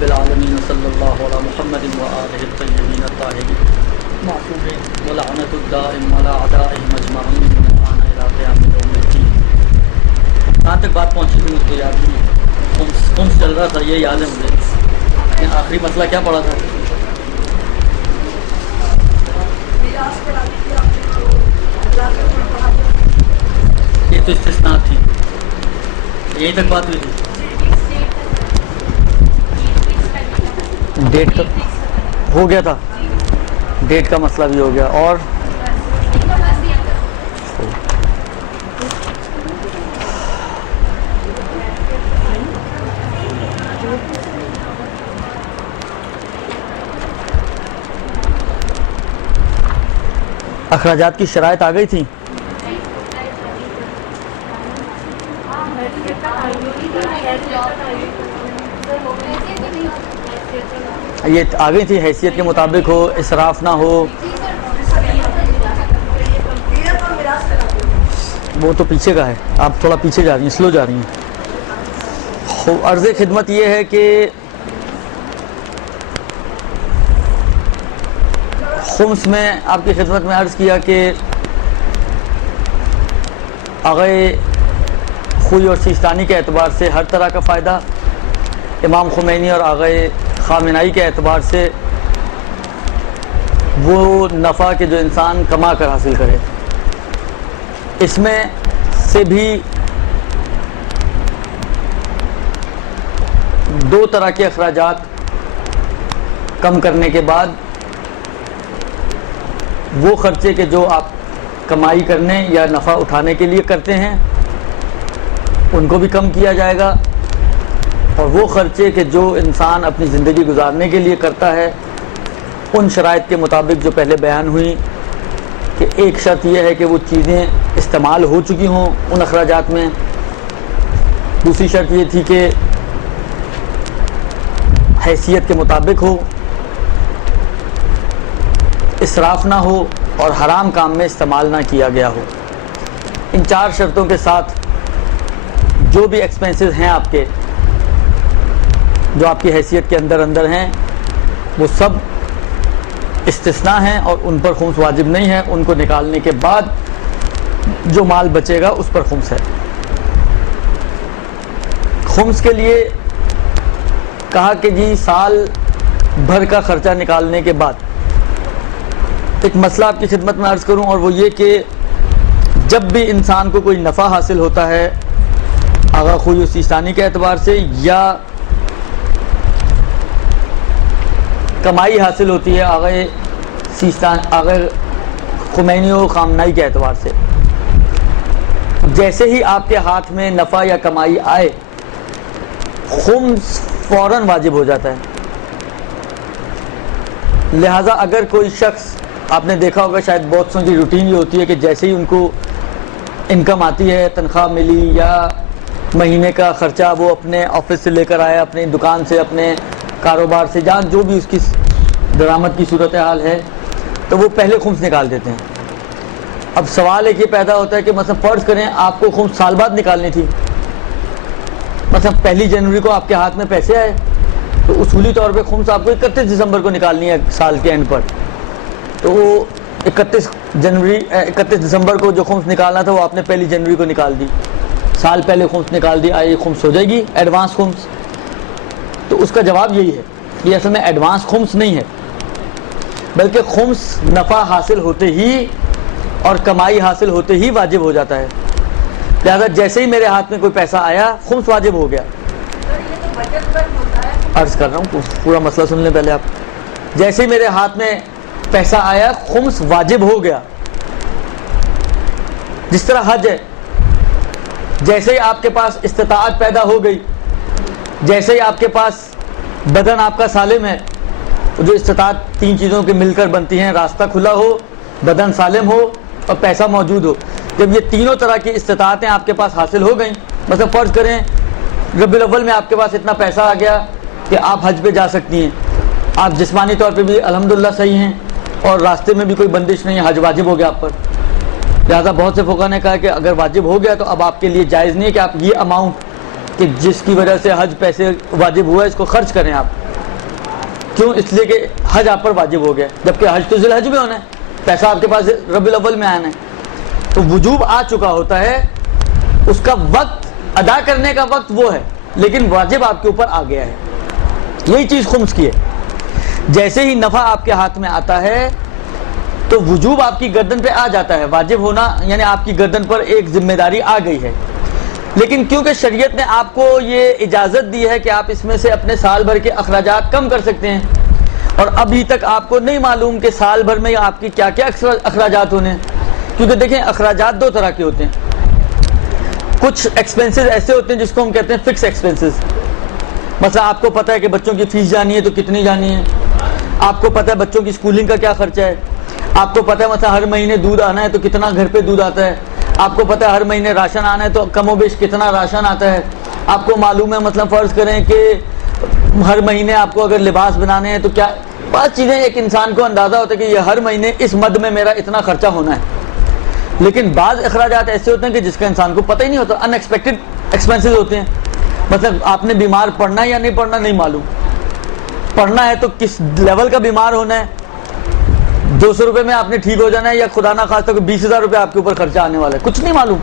رب العالمین صلی اللہ علی محمد وآلہ الطیبین الطاہرین معصومین ولعنۃ الدائم علی اعدائہم اجمعین من الآن الی قیام یوم الدین۔ کہاں تک بات پہنچی تھی مجھ کو یاد نہیں ہے، خمس چل رہا تھا، یہ یاد ہے مجھے۔ آخری مسئلہ کیا پڑھا تھا؟ یہ تو استثناء تھی، یہیں تک بات ہوئی تھی۔ ڈیٹ کا ہو گیا تھا، ڈیٹ کا مسئلہ بھی ہو گیا، اور اخراجات کی شرائط آ گئی تھیں۔ یہ آ گئی تھی، حیثیت کے مطابق ہو، اسراف نہ ہو، وہ تو پیچھے کا ہے، آپ تھوڑا پیچھے جا رہی ہیں، سلو جا رہی ہیں۔ عرض خدمت یہ ہے کہ خمس میں آپ کی خدمت میں عرض کیا کہ آغائے خوئی اور سیستانی کے اعتبار سے ہر طرح کا فائدہ، امام خمینی اور آغائے خامنائی کے اعتبار سے وہ نفع کہ جو انسان کما کر حاصل کرے، اس میں سے بھی دو طرح کے اخراجات کم کرنے کے بعد وہ خرچے کہ جو آپ کمائی کرنے یا نفع اٹھانے کے لیے کرتے ہیں ان کو بھی کم کیا جائے گا، اور وہ خرچے کہ جو انسان اپنی زندگی گزارنے کے لیے کرتا ہے ان شرائط کے مطابق جو پہلے بیان ہوئی، کہ ایک شرط یہ ہے کہ وہ چیزیں استعمال ہو چکی ہوں ان اخراجات میں، دوسری شرط یہ تھی کہ حیثیت کے مطابق ہو، اسراف نہ ہو، اور حرام کام میں استعمال نہ کیا گیا ہو۔ ان چار شرطوں کے ساتھ جو بھی ایکسپنسز ہیں آپ کے، جو آپ کی حیثیت کے اندر ہیں، وہ سب استثناء ہیں اور ان پر خمس واجب نہیں ہے۔ ان کو نکالنے کے بعد جو مال بچے گا اس پر خمس ہے۔ خمس کے لیے کہا کہ جی سال بھر کا خرچہ نکالنے کے بعد ایک مسئلہ آپ کی خدمت میں عرض کروں، اور وہ یہ کہ جب بھی انسان کو کوئی نفع حاصل ہوتا ہے آغا خوئی و سیستانی کے اعتبار سے، یا کمائی حاصل ہوتی ہے آغا خمینی و خامنائی کے اعتبار سے، جیسے ہی آپ کے ہاتھ میں نفع یا کمائی آئے خمس فوراً واجب ہو جاتا ہے۔ لہٰذا اگر کوئی شخص، آپ نے دیکھا ہوگا شاید بہت سو کی روٹین یہ ہوتی ہے کہ جیسے ہی ان کو انکم آتی ہے، تنخواہ ملی یا مہینے کا خرچہ وہ اپنے آفس سے لے کر آیا، اپنی دکان سے، اپنے کاروبار سے، جہاں جو بھی اس کی درآمد کی صورتحال ہے، تو وہ پہلے خمس نکال دیتے ہیں۔ اب سوال ایک یہ پیدا ہوتا ہے کہ مثلا فرض کریں آپ کو خمس سال بعد نکالنی تھی، مثلا 1 جنوری کو آپ کے ہاتھ میں پیسے آئے، تو اصولی طور پہ خمس آپ کو 31 دسمبر کو نکالنی ہے سال کے اینڈ پر، تو وہ 31 دسمبر کو جو خمس نکالنا تھا وہ آپ نے 1 جنوری کو نکال دی، سال پہلے خمس نکال دی، آئی خمس ہو جائے گی ایڈوانس خمس؟ تو اس کا جواب یہی ہے کہ اصل میں ایڈوانس خمس نہیں ہے، بلکہ خمس نفع حاصل ہوتے ہی اور کمائی حاصل ہوتے ہی واجب ہو جاتا ہے۔ لہذا جیسے ہی میرے ہاتھ میں کوئی پیسہ آیا خمس واجب ہو گیا۔ عرض کر رہا ہوں پورا مسئلہ سن لیں پہلے آپ۔ جیسے ہی میرے ہاتھ میں پیسہ آیا خمس واجب ہو گیا، جس طرح حج ہے، جیسے ہی آپ کے پاس استطاعت پیدا ہو گئی، جیسے ہی آپ کے پاس بدن آپ کا سالم ہے، جو استطاعت 3 چیزوں کی مل کر بنتی ہیں، راستہ کھلا ہو، بدن سالم ہو اور پیسہ موجود ہو، جب یہ تینوں طرح کی استطاعتیں آپ کے پاس حاصل ہو گئیں، مثلا فرض کریں ربیع الاول میں آپ کے پاس اتنا پیسہ آ گیا کہ آپ حج پہ جا سکتی ہیں، آپ جسمانی طور پہ بھی الحمدللہ صحیح ہیں اور راستے میں بھی کوئی بندش نہیں ہے، حج واجب ہو گیا آپ پر۔ لہٰذا بہت سے فقہا نے کہا کہ اگر واجب ہو گیا تو اب آپ کے لیے جائز نہیں ہے کہ آپ یہ اماؤنٹ کہ جس کی وجہ سے حج پیسے واجب ہوا ہے اس کو خرچ کریں آپ، کیوں؟ اس لیے کہ حج آپ پر واجب ہو گیا، جبکہ حج تو ذی الحج میں ہونا ہے، پیسہ آپ کے پاس ربیع الاول میں آنا ہے، تو وجوب آ چکا ہوتا ہے، اس کا وقت ادا کرنے کا وقت وہ ہے، لیکن واجب آپ کے اوپر آ گیا ہے۔ یہی چیز خمس کی ہے، جیسے ہی نفع آپ کے ہاتھ میں آتا ہے تو وجوب آپ کی گردن پہ آ جاتا ہے، واجب ہونا یعنی آپ کی گردن پر ایک ذمہ داری آ گئی ہے، لیکن کیونکہ شریعت نے آپ کو یہ اجازت دی ہے کہ آپ اس میں سے اپنے سال بھر کے اخراجات کم کر سکتے ہیں، اور ابھی تک آپ کو نہیں معلوم کہ سال بھر میں آپ کی کیا کیا اخراجات ہونے ہیں، کیونکہ دیکھیں اخراجات دو طرح کے ہوتے ہیں، کچھ ایکسپنسز ایسے ہوتے ہیں جس کو ہم کہتے ہیں فکس ایکسپنسز، مثلا آپ کو پتہ ہے کہ بچوں کی فیس جانی ہے تو کتنی جانی ہے، آپ کو پتہ ہے بچوں کی اسکولنگ کا کیا خرچہ ہے، آپ کو پتہ ہے مثلا ہر مہینے دودھ آنا ہے تو کتنا گھر پہ دودھ آتا ہے، آپ کو پتہ ہے ہر مہینے راشن آنا ہے تو کم و بیش کتنا راشن آتا ہے، آپ کو معلوم ہے مثلا فرض کریں کہ ہر مہینے آپ کو اگر لباس بنانے ہیں تو کیا، بعض چیزیں ایک انسان کو اندازہ ہوتا ہے کہ یہ ہر مہینے اس مد میں میرا اتنا خرچہ ہونا ہے، لیکن بعض اخراجات ایسے ہوتے ہیں کہ جس کا انسان کو پتہ ہی نہیں ہوتا، ان ایکسپیکٹڈ ایکسپنسز ہوتے ہیں، مطلب آپ نے بیمار پڑنا ہے یا نہیں پڑنا نہیں معلوم، پڑھنا ہے تو کس لیول کا بیمار ہونا ہے، 200 روپے میں آپ نے ٹھیک ہو جانا ہے یا خدا نہ خواستہ کہ 20,000 روپے آپ کے اوپر خرچہ آنے والا ہے، کچھ نہیں معلوم،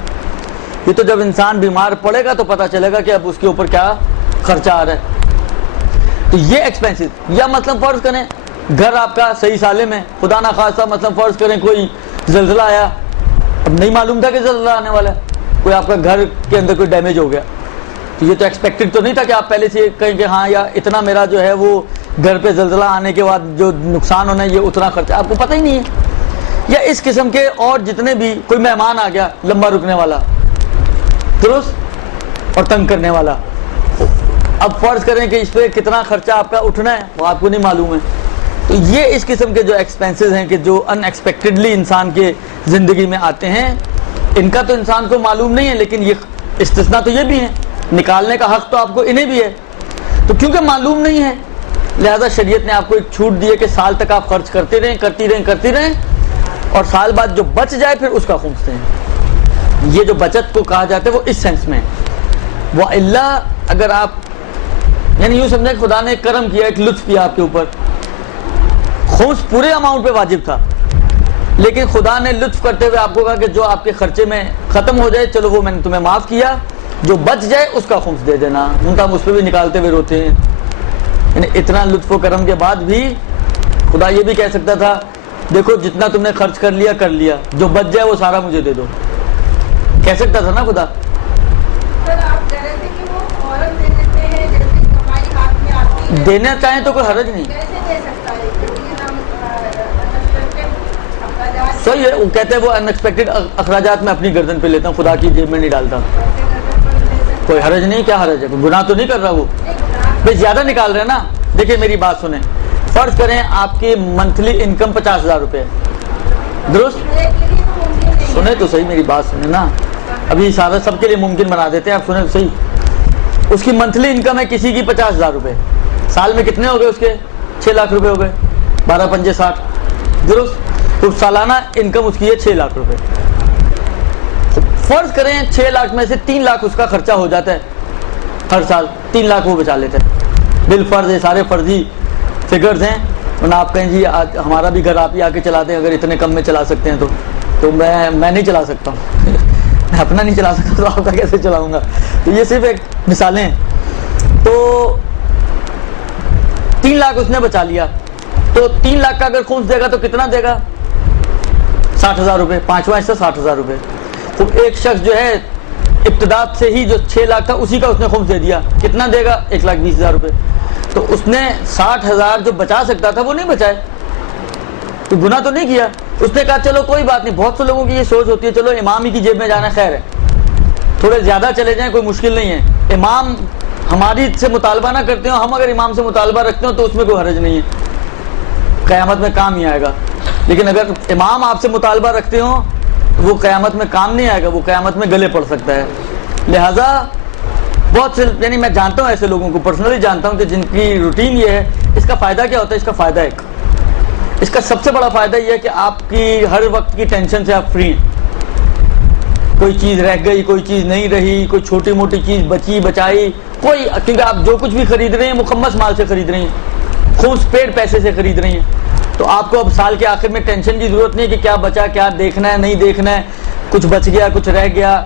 یہ تو جب انسان بیمار پڑے گا تو پتہ چلے گا کہ اب اس کے اوپر کیا خرچہ آ رہا ہے، تو یہ ایکسپنسز، یا مطلب فرض کریں گھر آپ کا صحیح سالم ہے، خدا نہ خواستہ مطلب فرض کریں کوئی زلزلہ آیا، اب نہیں معلوم تھا کہ زلزلہ آنے والا ہے، کوئی آپ کا گھر کے اندر کوئی ڈیمیج ہو گیا، تو یہ تو ایکسپیکٹڈ تو نہیں تھا کہ آپ پہلے سے کہیں کہ ہاں یا اتنا میرا جو ہے وہ گھر پہ زلزلہ آنے کے بعد جو نقصان ہونا ہے یہ اتنا خرچہ، آپ کو پتہ ہی نہیں ہے، یا اس قسم کے اور جتنے بھی، کوئی مہمان آ گیا لمبا رکنے والا، درست، اور تنگ کرنے والا، اب فرض کریں کہ اس پہ کتنا خرچہ آپ کا اٹھنا ہے وہ آپ کو نہیں معلوم ہے، تو یہ اس قسم کے جو ایکسپنسز ہیں کہ جو ان ایکسپیکٹڈلی انسان کے زندگی میں آتے ہیں، ان کا تو انسان کو معلوم نہیں ہے، لیکن یہ استثناء تو یہ بھی ہیں، نکالنے کا حق تو آپ کو انہیں بھی ہے، تو کیونکہ معلوم نہیں ہے لہذا شریعت نے آپ کو ایک چھوٹ دی ہے کہ سال تک آپ خرچ کرتے رہیں اور سال بعد جو بچ جائے پھر اس کا خمس دیں، یہ جو بچت کو کہا جاتا ہے وہ اس سینس میں، وہ اللہ اگر آپ یعنی یوں سمجھیں خدا نے کرم کیا، ایک لطف کیا آپ کے اوپر، خمس پورے اماؤنٹ پہ واجب تھا، لیکن خدا نے لطف کرتے ہوئے آپ کو کہا کہ جو آپ کے خرچے میں ختم ہو جائے چلو وہ میں نے تمہیں معاف کیا، جو بچ جائے اس کا خمس دے دینا، ہم اس پہ بھی نکالتے ہوئے روتے ہیں، یعنی اتنا لطف و کرم کے بعد بھی خدا یہ بھی کہہ سکتا تھا دیکھو جتنا تم نے خرچ کر لیا، جو بچ جائے وہ سارا مجھے دے دو، کہہ سکتا تھا نا خدا، دینا چاہیں تو کوئی حرج نہیں، صحیح ہے، وہ کہتے ہیں وہ ان ایکسپیکٹڈ اخراجات میں اپنی گردن پہ لیتا ہوں، خدا کی جیب میں نہیں ڈالتا، کوئی حرج نہیں، کیا حرج ہے، گناہ تو نہیں کر رہا وہ، بھئی زیادہ نکال رہے ہیں نا، دیکھیں میری بات سنیں، فرض کریں آپ کی منتھلی انکم 50,000 روپے، درست، سنیں تو صحیح میری بات سنیں نا، ابھی سارا سب کے لیے ممکن بنا دیتے ہیں، آپ سنیں تو صحیح، اس کی منتھلی انکم ہے کسی کی 50,000 روپے، سال میں کتنے ہو گئے اس کے 6 لاکھ روپے ہو گئے، 12 پنجے 60، درست، تو سالانہ انکم اس کی ہے 6 لاکھ روپے، فرض کریں 6 لاکھ میں سے 3 لاکھ اس کا خرچہ ہو جاتا ہے ہر سال، 3 لاکھ وہ بچا لیتے ہیں، بالفرض یہ سارے فرضی فگرز ہیں، ورنہ آپ کہیں جی ہمارا بھی گھر آپ ہی آ کے چلاتے ہیں، اگر اتنے کم میں چلا سکتے ہیں تو میں نہیں چلا سکتا ہوں میں اپنا نہیں چلا سکتا تو آپ کا کیسے چلاؤں گا، تو یہ صرف ایک مثالیں ہیں، تو 3 لاکھ اس نے بچا لیا، تو 3 لاکھ کا اگر خمس دے گا تو کتنا دے گا، 60,000 روپے، 5واں حصہ 60,000 روپے، تو ایک شخص جو ہے ابتدا سے ہی جو 6 لاکھ تھا اسی کا اس نے خمس دے دیا، کتنا دے گا، 1,20,000 روپے، تو اس نے 60,000 جو بچا سکتا تھا وہ نہیں بچائے، تو گناہ تو نہیں کیا، اس نے کہا چلو کوئی بات نہیں، بہت سے لوگوں کی یہ سوچ ہوتی ہے چلو امام ہی کی جیب میں جانا خیر ہے، تھوڑے زیادہ چلے جائیں کوئی مشکل نہیں ہے، امام ہماری سے مطالبہ نہ کرتے ہوں، ہم اگر امام سے مطالبہ رکھتے ہوں تو اس میں کوئی حرج نہیں ہے، قیامت میں کام ہی آئے گا، لیکن اگر امام آپ سے مطالبہ رکھتے ہوں وہ قیامت میں کام نہیں آئے گا، وہ قیامت میں گلے پڑ سکتا ہے، لہٰذا بہت سے یعنی میں جانتا ہوں ایسے لوگوں کو، پرسنلی جانتا ہوں کہ جن کی روٹین یہ ہے، اس کا فائدہ کیا ہوتا ہے، اس کا فائدہ اس کا سب سے بڑا فائدہ یہ ہے کہ آپ کی ہر وقت کی ٹینشن سے آپ فری ہیں، کوئی چیز رہ گئی، کوئی چیز نہیں رہی، کوئی چھوٹی موٹی چیز بچی بچائی، کوئی، کیونکہ آپ جو کچھ بھی خرید رہے ہیں مخمس مال سے خرید رہے ہیں، خمس پیڈ پیسے سے خرید رہی ہیں، تو آپ کو اب سال کے آخر میں ٹینشن کی ضرورت نہیں کہ کیا بچا، کیا دیکھنا ہے نہیں دیکھنا ہے، کچھ بچ گیا، کچھ رہ گیا،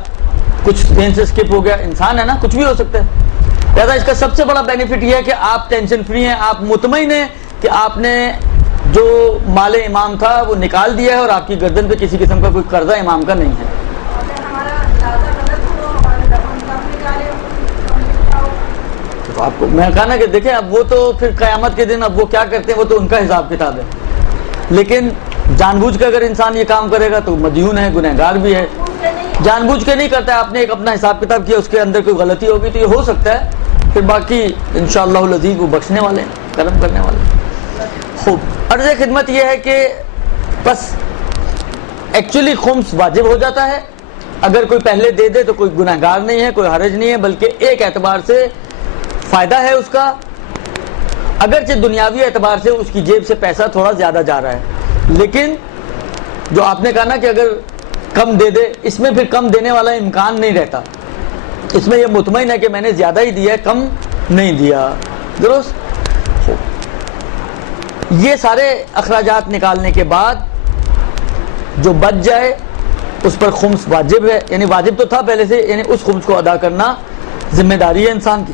کچھ دین سے اسکپ ہو گیا، انسان ہے نا، کچھ بھی ہو سکتا ہے۔ لہٰذا اس کا سب سے بڑا بینیفٹ یہ ہے کہ آپ ٹینشن فری ہیں، آپ مطمئن ہیں کہ آپ نے جو مال امام تھا وہ نکال دیا ہے اور آپ کی گردن پہ کسی قسم کا کوئی قرضہ امام کا نہیں ہے۔ تو آپ کو میں کہا نا کہ دیکھیں اب وہ تو پھر قیامت کے دن اب وہ کیا کرتے ہیں وہ تو ان کا حساب کتاب ہے، لیکن جان بوجھ کے اگر انسان یہ کام کرے گا تو مدیون ہے، گنہگار بھی ہے۔ جان بوجھ کے نہیں کرتا ہے، آپ نے ایک اپنا حساب کتاب کیا، اس کے اندر کوئی غلطی ہوگی تو یہ ہو سکتا ہے، پھر باقی انشاءاللہ العزیز وہ بخشنے والے ہیں، کرم کرنے والے ہیں۔ خوب عرض خدمت یہ ہے کہ بس ایکچولی خمس واجب ہو جاتا ہے، اگر کوئی پہلے دے دے تو کوئی گنہگار نہیں ہے، کوئی حرج نہیں ہے، بلکہ ایک اعتبار سے فائدہ ہے اس کا، اگرچہ دنیاوی اعتبار سے اس کی جیب سے پیسہ تھوڑا زیادہ جا رہا ہے، لیکن جو آپ نے کہا نا کہ اگر کم دے دے، اس میں پھر کم دینے والا امکان نہیں رہتا، اس میں یہ مطمئن ہے کہ میں نے زیادہ ہی دیا ہے، کم نہیں دیا۔ درست؟ یہ سارے اخراجات نکالنے کے بعد جو بچ جائے اس پر خمس واجب ہے، یعنی واجب تو تھا پہلے سے، یعنی اس خمس کو ادا کرنا ذمہ داری ہے انسان کی،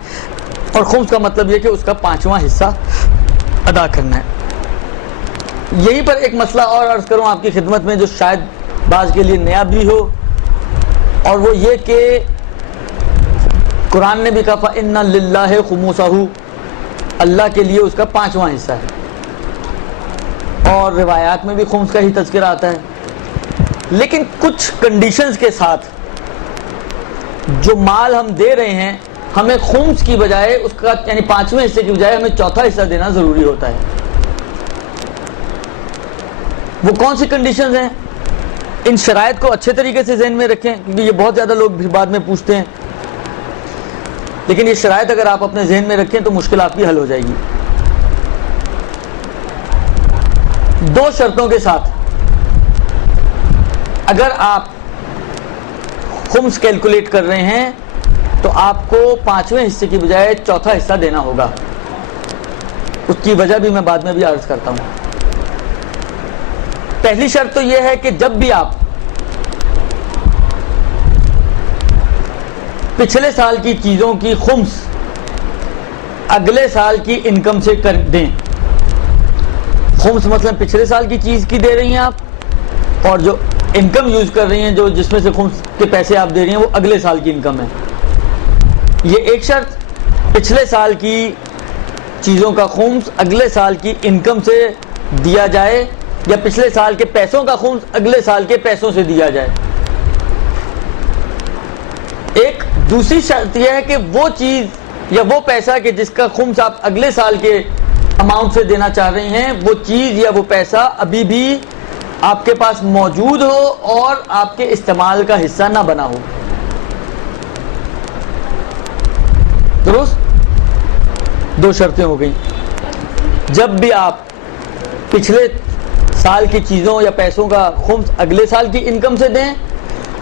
اور خمس کا مطلب یہ کہ اس کا 5واں حصہ ادا کرنا ہے۔ یہیں پر ایک مسئلہ اور عرض کروں آپ کی خدمت میں جو شاید بعض کے لیے نیا بھی ہو، اور وہ یہ کہ قرآن نے بھی کہا فَإِنَّ لِلَّهِ خُمُسَهُ، اللہ کے لیے اس کا 5واں حصہ ہے، اور روایات میں بھی خمس کا ہی تذکرہ آتا ہے، لیکن کچھ کنڈیشنز کے ساتھ جو مال ہم دے رہے ہیں ہمیں خمس کی بجائے اس کا یعنی 5ویں حصے کی بجائے ہمیں 4تھا حصہ دینا ضروری ہوتا ہے۔ وہ کون سی کنڈیشنز ہیں؟ ان شرائط کو اچھے طریقے سے ذہن میں رکھیں، کیونکہ یہ بہت زیادہ لوگ بھی بعد میں پوچھتے ہیں، لیکن یہ شرائط اگر آپ اپنے ذہن میں رکھیں تو مشکل آپ کی حل ہو جائے گی۔ 2 شرطوں کے ساتھ اگر آپ خمس کیلکولیٹ کر رہے ہیں تو آپ کو 5ویں حصے کی بجائے 4تھا حصہ دینا ہوگا۔ اس کی وجہ بھی میں بعد میں بھی عرض کرتا ہوں۔ پہلی شرط تو یہ ہے کہ جب بھی آپ پچھلے سال کی چیزوں کی خمس اگلے سال کی انکم سے کر دیں۔ خمس مثلا پچھلے سال کی چیز کی دے رہی ہیں آپ، اور جو انکم یوز کر رہی ہیں جو جس میں سے خمس کے پیسے آپ دے رہی ہیں وہ اگلے سال کی انکم ہے۔ یہ ایک شرط، پچھلے سال کی چیزوں کا خمس اگلے سال کی انکم سے دیا جائے، یا پچھلے سال کے پیسوں کا خمس اگلے سال کے پیسوں سے دیا جائے۔ ایک دوسری شرط یہ ہے کہ وہ چیز یا وہ پیسہ کہ جس کا خمس آپ اگلے سال کے اماؤنٹ سے دینا چاہ رہے ہیں، وہ چیز یا وہ پیسہ ابھی بھی آپ کے پاس موجود ہو اور آپ کے استعمال کا حصہ نہ بنا ہو۔ درست؟ 2 شرطیں ہو گئیں۔ جب بھی آپ پچھلے سال کی چیزوں یا پیسوں کا خمس اگلے سال کی انکم سے دیں،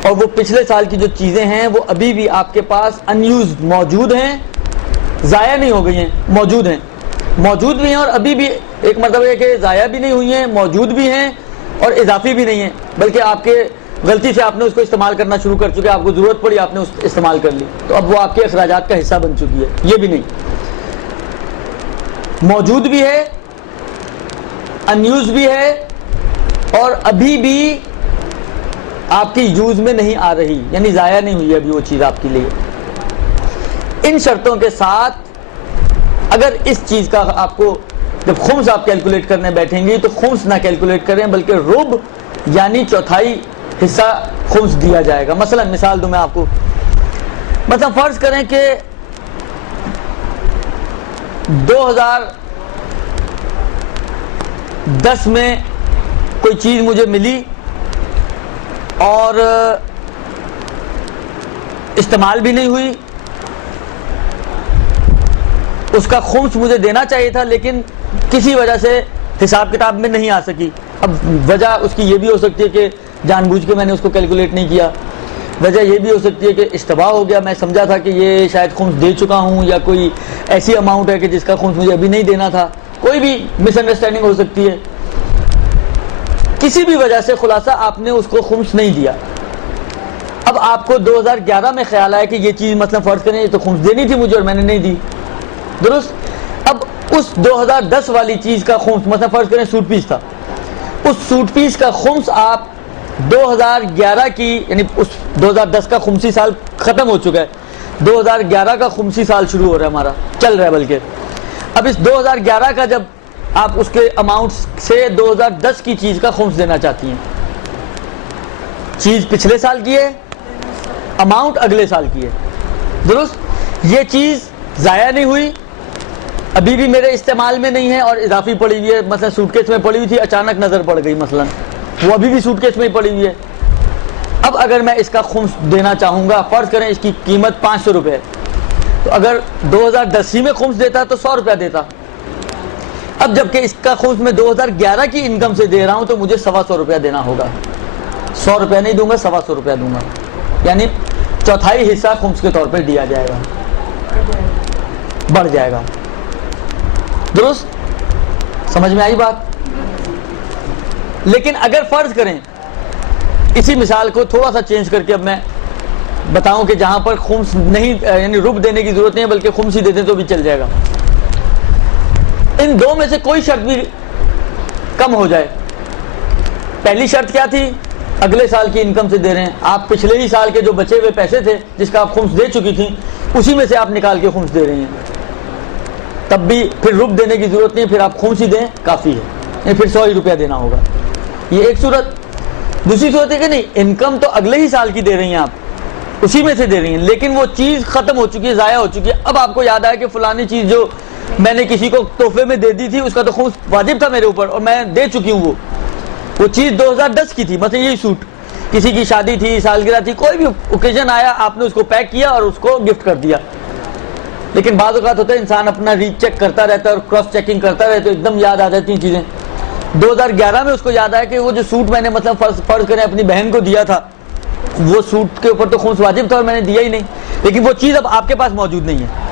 اور وہ پچھلے سال کی جو چیزیں ہیں وہ ابھی بھی آپ کے پاس انیوزڈ موجود ہیں، ضائع نہیں ہو گئی ہیں، موجود ہیں، موجود بھی ہیں، اور ابھی بھی ایک مرتبہ ہے کہ ضائع بھی نہیں ہوئی ہیں، موجود بھی ہیں اور اضافی بھی نہیں ہیں، بلکہ آپ کے غلطی سے آپ نے اس کو استعمال کرنا شروع کر چکے، آپ کو ضرورت پڑی آپ نے اس استعمال کر لی، تو اب وہ آپ کے اخراجات کا حصہ بن چکی ہے۔ یہ بھی نہیں، موجود بھی ہے، انیوز بھی ہے، اور ابھی بھی آپ کی یوز میں نہیں آ رہی، یعنی ضائع نہیں ہوئی ابھی وہ چیز آپ کے لیے۔ ان شرطوں کے ساتھ اگر اس چیز کا آپ کو جب خمس آپ کیلکولیٹ کرنے بیٹھیں گی تو خمس نہ کیلکولیٹ کریں بلکہ ربع یعنی 1/4 حصہ خمس دیا جائے گا۔ مثلا مثال دوں میں آپ کو، مثلا فرض کریں کہ 2010 میں کوئی چیز مجھے ملی اور استعمال بھی نہیں ہوئی، اس کا خمس مجھے دینا چاہیے تھا لیکن کسی وجہ سے حساب کتاب میں نہیں آ سکی۔ اب وجہ اس کی یہ بھی ہو سکتی ہے کہ جان بوجھ کے میں نے اس کو کیلکولیٹ نہیں کیا، وجہ یہ بھی ہو سکتی ہے کہ اشتباہ ہو گیا، میں سمجھا تھا کہ یہ شاید خمس دے چکا ہوں، یا کوئی ایسی اماؤنٹ ہے کہ جس کا خمس مجھے ابھی نہیں دینا تھا، کوئی بھی مس انڈرسٹینڈنگ ہو سکتی ہے, کسی بھی وجہ سے خلاصہ آپ نے اس کو خمس نہیں دیا. اب آپ کو 2011 میں خیال آیا کہ یہ چیز مثلا فرض کریں یہ تو خمس دینی تھی مجھے اور میں نے نہیں دی, درست. اب اس 2010 والی چیز کا خمس مثلا فرض کریں سوٹ پیس تھا, اس سوٹ پیس کا خمس آپ 2011 کی یعنی اس 2010 کا خمسی سال ختم ہو چکا ہے, 2011 کا خمسی سال شروع ہو رہا ہے ہمارا, چل رہا ہے بلکہ. اب اس 2011 کا جب آپ اس کے اماؤنٹ سے 2010 کی چیز کا خمس دینا چاہتی ہیں, چیز پچھلے سال کی ہے, اماؤنٹ اگلے سال کی ہے, درست. یہ چیز ضائع نہیں ہوئی, ابھی بھی میرے استعمال میں نہیں ہے اور اضافی پڑی ہوئی ہے, مثلا سوٹ کیس میں پڑی ہوئی تھی اچانک نظر پڑ گئی مثلا, وہ ابھی بھی سوٹ کیس میں ہی پڑی ہوئی ہے. اب اگر میں اس کا خمس دینا چاہوں گا, فرض کریں اس کی قیمت 500 روپے, تو اگر 2010 ہی میں خمس دیتا تو 100 روپیہ دیتا. اب جبکہ اس کا خمس میں 2011 کی انکم سے دے رہا ہوں تو مجھے 125 روپیہ دینا ہوگا. 100 روپیہ نہیں دوں گا, 125 روپیہ دوں گا, یعنی چوتھائی حصہ خمس کے طور پہ دیا جائے گا, بڑھ جائے گا, درست. سمجھ میں آئی بات؟ لیکن اگر فرض کریں اسی مثال کو تھوڑا سا چینج کر کے اب میں بتاؤں کہ جہاں پر خمس نہیں یعنی رب دینے کی ضرورت نہیں ہے بلکہ خمس ہی دے دیں تو بھی چل جائے گا, ان دو میں سے کوئی شرط بھی کم ہو جائے. پہلی شرط کیا تھی؟ اگلے سال کی انکم سے دے رہے ہیں آپ, پچھلے ہی سال کے جو بچے ہوئے پیسے تھے جس کا آپ خمس دے چکی تھیں اسی میں سے آپ نکال کے خمس دے رہی ہیں, تب بھی پھر رب دینے کی ضرورت نہیں, پھر آپ خمس ہی دیں کافی ہے, پھر 100 روپیہ دینا ہوگا. یہ ایک صورت. دوسری صورت ہے کہ نہیں, انکم تو اگلے ہی سال کی دے رہی ہیں آپ, اسی میں سے دے رہی ہیں, لیکن وہ چیز ختم ہو چکی ہے, ضائع ہو چکی ہے. اب آپ کو یاد آیا کہ فلانی چیز جو میں نے کسی کو تحفے میں دے دی تھی اس کا تو خمس واجب تھا میرے اوپر اور میں دے چکی ہوں, وہ چیز 2010 کی تھی, مثلا یہی سوٹ, کسی کی شادی تھی, سالگرہ تھی, کوئی بھی اوکیزن آیا آپ نے اس کو پیک کیا اور اس کو گفٹ کر دیا. لیکن بعض اوقات ہوتا ہے انسان اپنا ری چیک کرتا رہتا ہے اور کراس چیکنگ کرتا رہتا ہے, تو ایک دم یاد آ جاتی ہیں چیزیں. 2011 میں اس کو یاد آیا کہ وہ جو سوٹ میں نے مطلب فرض کریں اپنی بہن کو دیا تھا, وہ سوٹ کے اوپر تو خمس واجب تھا اور میں نے دیا ہی نہیں, لیکن وہ چیز اب آپ کے پاس موجود نہیں ہے.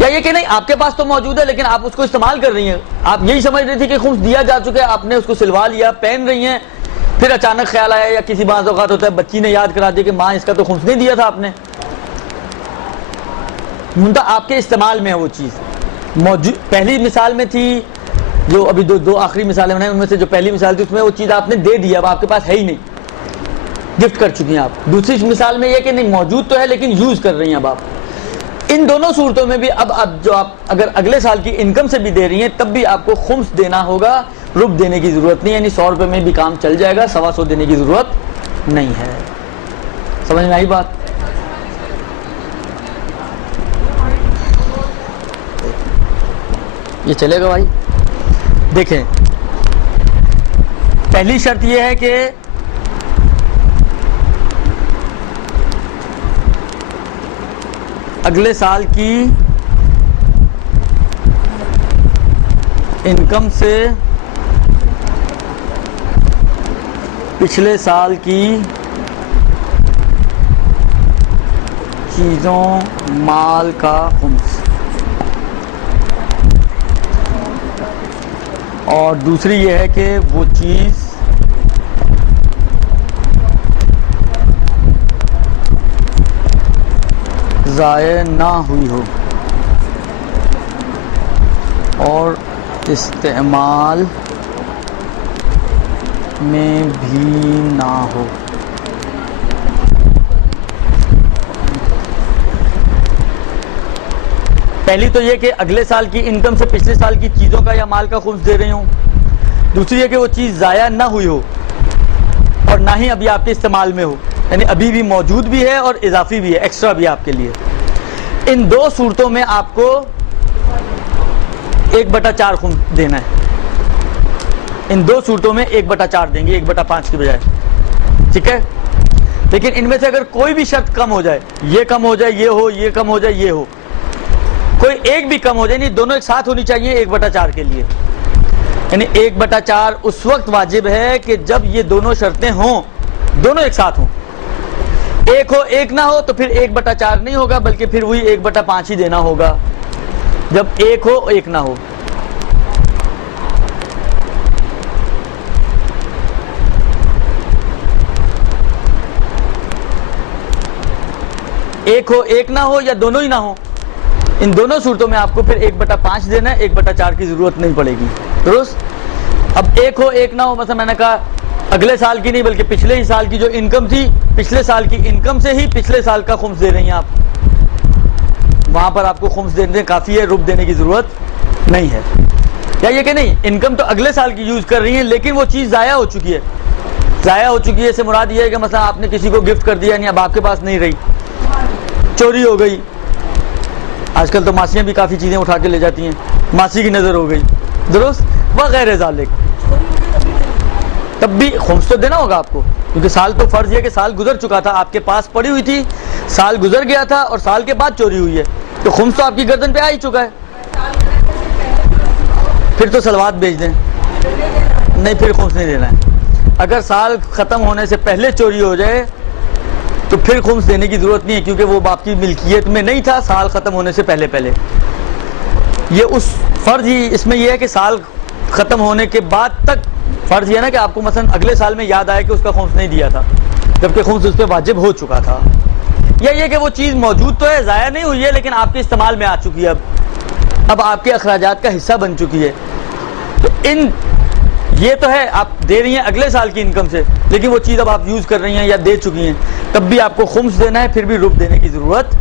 یا یہ کہ نہیں آپ کے پاس تو موجود ہے لیکن آپ اس کو استعمال کر رہی ہیں, آپ یہی سمجھ رہی تھی کہ خمس دیا جا چکا ہے, آپ نے اس کو سلوا لیا, پہن رہی ہیں, پھر اچانک خیال آیا یا کسی بعض اوقات ہوتا ہے بچی نے یاد کرا دیا کہ ماں اس کا تو خمس نہیں دیا تھا آپ نے, منتہا آپ کے استعمال میں ہے وہ چیز موجود. پہلی مثال میں تھی جو ابھی دو آخری مثالیں بنائیں, ان میں سے جو پہلی مثال تھی اس میں وہ چیز آپ نے دے دی, اب آپ کے پاس ہے ہی نہیں, گفٹ کر چکی ہیں آپ. دوسری مثال میں یہ کہ نہیں موجود تو ہے لیکن یوز کر رہی ہیں اب آپ. ان دونوں صورتوں میں بھی اب جو آپ اگر اگلے سال کی انکم سے بھی دے رہی ہیں تب بھی آپ کو خمس دینا ہوگا, رب دینے کی ضرورت نہیں, یعنی 100 روپے میں بھی کام چل جائے گا, 125 دینے کی ضرورت نہیں ہے. سمجھ میں آئی بات؟ یہ چلے گا بھائی. دیکھیں پہلی شرط یہ ہے کہ اگلے سال کی انکم سے پچھلے سال کی چیزوں مال کا خمس, اور دوسری یہ ہے کہ وہ چیز ضائع نہ ہوئی ہو اور استعمال میں بھی نہ ہو. پہلی تو یہ کہ اگلے سال کی انکم سے پچھلے سال کی چیزوں کا یا مال کا خمس دے رہی ہوں. دوسری یہ کہ وہ چیز ضائع نہ ہوئی ہو اور نہ ہی ابھی آپ کے استعمال میں ہو, یعنی ابھی بھی موجود بھی ہے اور اضافی بھی ہے, ایکسٹرا بھی آپ کے لیے. ان دو صورتوں میں آپ کو 1/4 خمس دینا ہے. ان دو صورتوں میں 1/4 دیں گے 1/5 کی بجائے, ٹھیک ہے. لیکن ان میں سے اگر کوئی بھی شرط کم ہو جائے, یہ کم ہو جائے یہ ہو, یہ کم ہو جائے یہ ہو, کوئی ایک بھی کم ہو جائے, نہیں دونوں ایک ساتھ ہونی چاہیے 1/4 کے لیے. یعنی 1/4 اس وقت واجب ہے کہ جب یہ دونوں شرطیں ہوں, دونوں ایک ساتھ ہوں. ایک ہو ایک نہ ہو تو پھر 1/4 نہیں ہوگا بلکہ پھر وہی 1/5 ہی دینا ہوگا, جب ایک ہو ایک نہ ہو. ایک ہو ایک نہ ہو یا دونوں ہی نہ ہو, ان دونوں صورتوں میں آپ کو پھر 1/5 دینا ہے, 1/4 کی ضرورت نہیں پڑے گی. درست. اب ایک ہو ایک نہ ہو, مثلا میں نے کہا اگلے سال کی نہیں بلکہ پچھلے ہی سال کی جو انکم تھی, پچھلے سال کی انکم سے ہی پچھلے سال کا خمس دے رہی ہیں آپ, وہاں پر آپ کو خمس دینے کافی ہے, رب دینے کی ضرورت نہیں ہے. یا یہ کہ نہیں, انکم تو اگلے سال کی یوز کر رہی ہیں لیکن وہ چیز ضائع ہو چکی ہے. ضائع ہو چکی ہے اس سے مراد یہ ہے کہ مثلا آپ نے کسی کو گفٹ کر دیا, یعنی اب آپ کے پاس نہیں رہی, چوری ہو گئی. آج کل تو ماسیاں بھی کافی چیزیں اٹھا کے لے جاتی ہیں, ماسی کی نظر ہو گئی. درست. وغیرہ ذالک, تب بھی خمس تو دینا ہوگا آپ کو, کیونکہ سال تو فرض یہ کہ سال گزر چکا تھا, آپ کے پاس پڑی ہوئی تھی, سال گزر گیا تھا اور سال کے بعد چوری ہوئی ہے, تو خمس تو آپ کی گردن پہ آ ہی چکا ہے. پھر تو سلوات بھیج دیں. نہیں, پھر خمس نہیں دینا ہے. اگر سال ختم ہونے سے پہلے چوری ہو جائے تو پھر خمس دینے کی ضرورت نہیں ہے, کیونکہ وہ آپ کی ملکیت میں نہیں تھا سال ختم ہونے سے پہلے. یہ اس فرض ہی اس میں یہ ہے کہ سال ختم ہونے کے بعد تک فرض یہ ہے نا کہ آپ کو مثلا اگلے سال میں یاد آیا کہ اس کا خمس نہیں دیا تھا, جبکہ خمس اس پہ واجب ہو چکا تھا. یا یہ کہ وہ چیز موجود تو ہے, ضائع نہیں ہوئی ہے, لیکن آپ کے استعمال میں آ چکی ہے, اب آپ کے اخراجات کا حصہ بن چکی ہے. تو یہ تو ہے آپ دے رہی ہیں اگلے سال کی انکم سے, لیکن وہ چیز اب آپ یوز کر رہی ہیں یا دے چکی ہیں, تب بھی آپ کو خمس دینا ہے, پھر بھی رب دینے کی ضرورت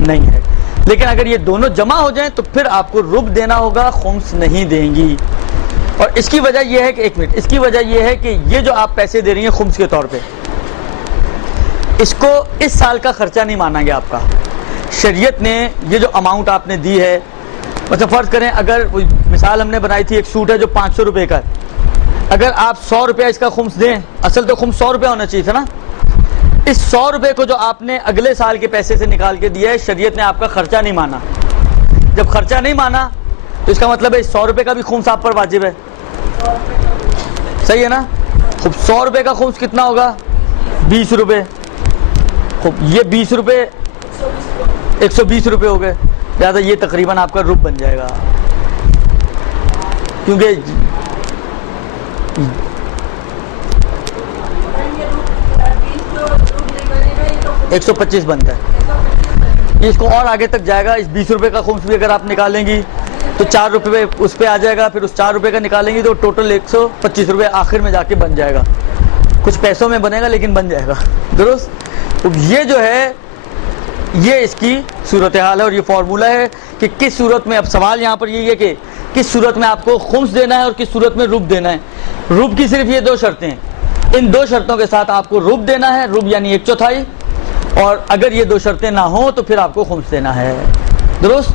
نہیں ہے. لیکن اگر یہ دونوں جمع ہو جائیں تو پھر آپ کو رب دینا ہوگا, خمس نہیں دیں گی. اور اس کی وجہ یہ ہے کہ ایک منٹ, اس کی وجہ یہ ہے کہ یہ جو آپ پیسے دے رہی ہیں خمس کے طور پہ, اس کو اس سال کا خرچہ نہیں مانا گیا آپ کا. شریعت نے یہ جو اماؤنٹ آپ نے دی ہے, مطلب فرض کریں اگر مثال ہم نے بنائی تھی, ایک سوٹ ہے جو 500 روپے کا ہے, اگر آپ 100 روپیہ اس کا خمس دیں, اصل تو خمس 100 روپیہ ہونا چاہیے تھا نا, اس 100 روپے کو جو آپ نے اگلے سال کے پیسے سے نکال کے دیا ہے, شریعت نے آپ کا خرچہ نہیں مانا. جب خرچہ نہیں مانا تو اس کا مطلب ہے 100 روپے کا بھی خمس آپ پر واجب ہے. صحیح ہے نا. خوب 100 روپے کا خمس کتنا ہوگا, 20 روپے. خوب یہ 20 روپے 120 روپے ہو گئے, لہٰذا یہ تقریباً آپ کا رب بن جائے گا, کیونکہ 125 بنتا ہے. اس کو اور آگے تک جائے گا. اس 20 روپے کا خمس بھی اگر آپ نکالیں گی تو 4 روپے اس پہ آ جائے گا, پھر اس 4 روپے کا نکالیں گی تو ٹوٹل 125 روپے آخر میں جا کے بن جائے گا. کچھ پیسوں میں بنے گا لیکن بن جائے گا. درست. یہ جو ہے یہ اس کی صورتحال ہے اور یہ فارمولہ ہے کہ کس صورت میں. اب سوال یہاں پر یہی ہے کہ کس صورت میں آپ کو خمس دینا ہے اور کس صورت میں رب دینا ہے. رب کی صرف یہ 2 شرطیں ہیں, ان 2 شرطوں کے ساتھ آپ کو رب دینا ہے, رب یعنی 1/4, اور اگر یہ 2 شرطیں نہ ہوں تو پھر آپ کو خمس دینا ہے. درست.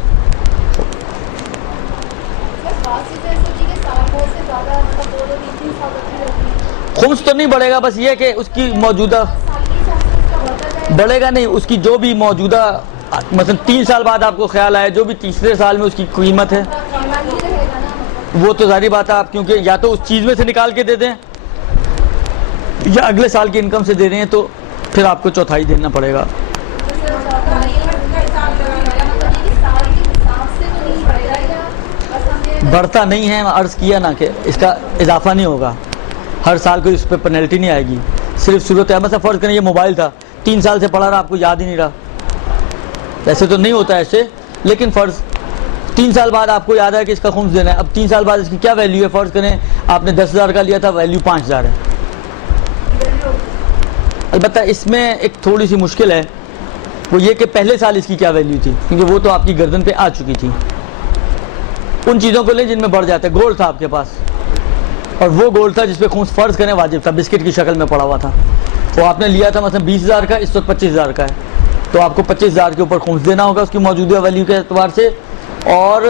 خمس تو نہیں بڑھے گا, بس یہ کہ اس کی موجودہ بڑھے گا نہیں, اس کی جو بھی موجودہ مثلا 3 سال بعد آپ کو خیال آئے, جو بھی تیسرے سال میں اس کی قیمت ہے, وہ تو ظاہری بات ہے آپ کیونکہ یا تو اس چیز میں سے نکال کے دے دیں یا اگلے سال کی انکم سے دے رہے ہیں تو پھر آپ کو 1/4 دینا پڑے گا. بڑھتا نہیں ہے, عرض کیا نا کہ اس کا اضافہ نہیں ہوگا, ہر سال کوئی اس پہ پینلٹی نہیں آئے گی. صرف صورت ہے مثلا فرض کریں یہ موبائل تھا, 3 سال سے پڑھا رہا, آپ کو یاد ہی نہیں رہا, ایسے تو نہیں ہوتا ایسے, لیکن فرض 3 سال بعد آپ کو یاد ہے کہ اس کا خمس دینا ہے. اب 3 سال بعد اس کی کیا ویلیو ہے, فرض کریں آپ نے 10,000 کا لیا تھا, ویلیو 5,000 ہے. البتہ اس میں ایک تھوڑی سی مشکل ہے, وہ یہ کہ پہلے سال اس کی کیا ویلیو تھی, کیونکہ وہ تو آپ کی گردن پہ آ چکی تھی. ان چیزوں کو لیں جن میں بڑھ جاتا ہے. گولڈ تھا آپ کے پاس, اور وہ گولڈ تھا جس پہ خمس فرض کریں واجب تھا, بسکٹ کی شکل میں پڑا ہوا تھا, وہ آپ نے لیا تھا مثلا 20,000 کا, اس وقت 25,000 کا ہے, تو آپ کو 25,000 کے اوپر خمس دینا ہوگا اس کی موجودہ ویلیو کے اعتبار سے. اور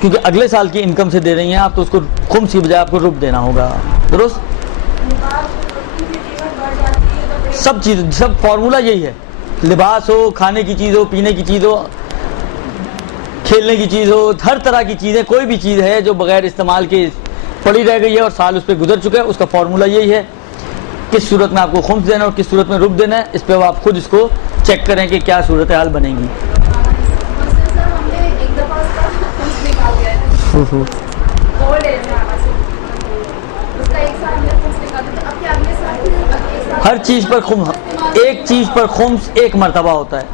کیونکہ اگلے سال کی انکم سے دے رہی ہیں آپ, تو اس کو خمس کی بجائے آپ کو رب دینا ہوگا. درست. سب چیز, سب فارمولہ یہی ہے. لباس ہو, کھانے کی چیز ہو, پینے کی چیز ہو, کھیلنے کی چیز ہو, ہر طرح کی چیزیں, کوئی بھی چیز ہے جو بغیر استعمال کے پڑی رہ گئی ہے اور سال اس پہ گزر چکا ہے, اس کا فارمولہ یہی ہے کس صورت میں آپ کو خمس دینا ہے اور کس صورت میں رب دینا ہے. اس پہ آپ خود اس کو چیک کریں کہ کیا صورتحال بنے گی. ہر چیز پر خمس، ایک چیز پر خمس ایک مرتبہ ہوتا ہے،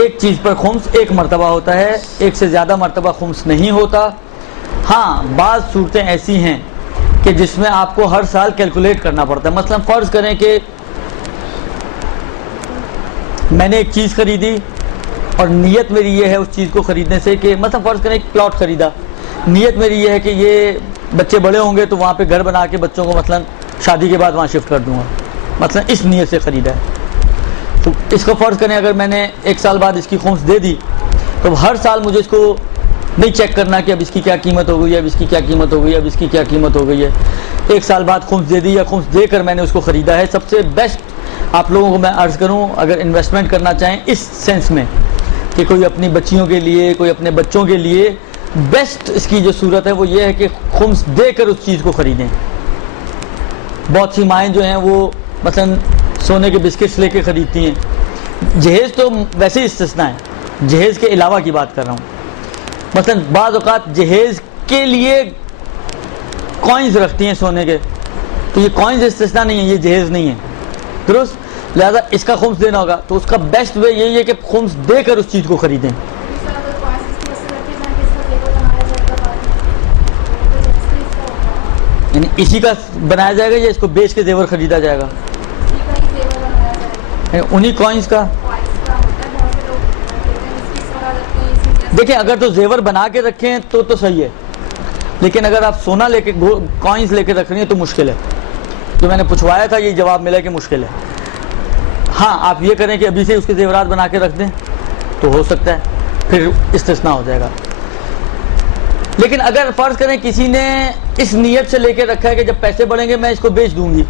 ایک چیز پر خمس ایک مرتبہ ہوتا ہے، ایک سے زیادہ مرتبہ خمس نہیں ہوتا۔ ہاں بعض صورتیں ایسی ہیں کہ جس میں آپ کو ہر سال کیلکولیٹ کرنا پڑتا ہے۔ مثلا فرض کریں کہ میں نے ایک چیز خریدی اور نیت میری یہ ہے اس چیز کو خریدنے سے کہ مثلا فرض کریں ایک پلاٹ خریدا، نیت میری یہ ہے کہ یہ بچے بڑے ہوں گے تو وہاں پہ گھر بنا کے بچوں کو مثلا شادی کے بعد وہاں شفٹ کر دوں گا، مثلا اس نیت سے خریدا ہے۔ تو اس کو فرض کریں اگر میں نے ایک سال بعد اس کی خمس دے دی تو ہر سال مجھے اس کو نہیں چیک کرنا کہ اب اس کی کیا قیمت ہو گئی ہے، اب اس کی کیا قیمت ہو گئی ہے، اب اس کی کیا قیمت ہو گئی ہے۔ ایک سال بعد خمس دے دی یا خمس دے کر میں نے اس کو خریدا ہے۔ سب سے بیسٹ آپ لوگوں کو میں عرض کروں اگر انویسٹمنٹ کرنا چاہیں اس سینس میں کہ کوئی اپنی بچیوں کے لیے، کوئی اپنے بچوں کے لیے، بیسٹ اس کی جو صورت ہے وہ یہ ہے کہ خمس دے کر اس چیز کو خریدیں۔ بہت سی مائیں جو ہیں وہ مثلا سونے کے بسکٹس لے کے خریدتی ہیں، جہیز تو ویسے ہی استثناء ہے، جہیز کے علاوہ کی بات کر رہا ہوں۔ مثلا بعض اوقات جہیز کے لیے کوائنز رکھتی ہیں سونے کے، تو یہ کوائنز استثناء نہیں ہے، یہ جہیز نہیں ہے، درست؟ لہذا اس کا خمس دینا ہوگا تو اس کا بیسٹ وے یہی ہے کہ خمس دے کر اس چیز کو خریدیں۔ یعنی اسی کا بنایا جائے گا یا اس کو بیچ کے زیور خریدا جائے گا؟ انہی کوائنز کا۔ دیکھیں اگر تو زیور بنا کے رکھیں تو صحیح ہے، لیکن اگر آپ سونا لے کے کوائنز لے کے رکھ رہی ہیں تو مشکل ہے۔ جو میں نے پوچھوایا تھا یہ جواب ملا کہ مشکل ہے۔ ہاں آپ یہ کریں کہ ابھی سے اس کے زیورات بنا کے رکھ دیں تو ہو سکتا ہے، پھر استثناء ہو جائے گا۔ لیکن اگر فرض کریں کسی نے اس نیت سے لے کے رکھا ہے کہ جب پیسے بڑھیں گے میں اس کو بیچ دوں گی،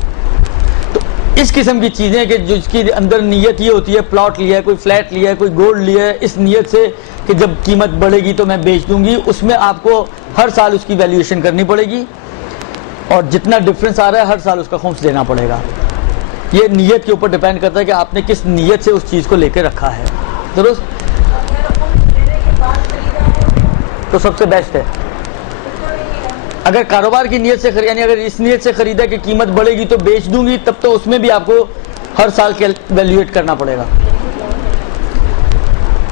تو اس قسم کی چیزیں کہ جس کی اندر نیت یہ ہوتی ہے، پلاٹ لیا ہے، کوئی فلیٹ لیا ہے، کوئی گولڈ لیا ہے اس نیت سے کہ جب قیمت بڑھے گی تو میں بیچ دوں گی، اس میں آپ کو ہر سال اس کی ویلیویشن کرنی پڑے گی اور جتنا ڈفرینس آ رہا ہے ہر سال اس کا خمس دینا پڑے گا۔ یہ نیت کے اوپر ڈیپینڈ کرتا ہے کہ آپ نے کس نیت سے اس چیز کو لے کے رکھا ہے، درست؟ تو سب سے بیسٹ ہے اگر کاروبار کی نیت سے یعنی اگر اس نیت سے خریدا کہ قیمت بڑھے گی تو بیچ دوں گی، تب تو اس میں بھی آپ کو ہر سال ویلیویٹ کرنا پڑے گا۔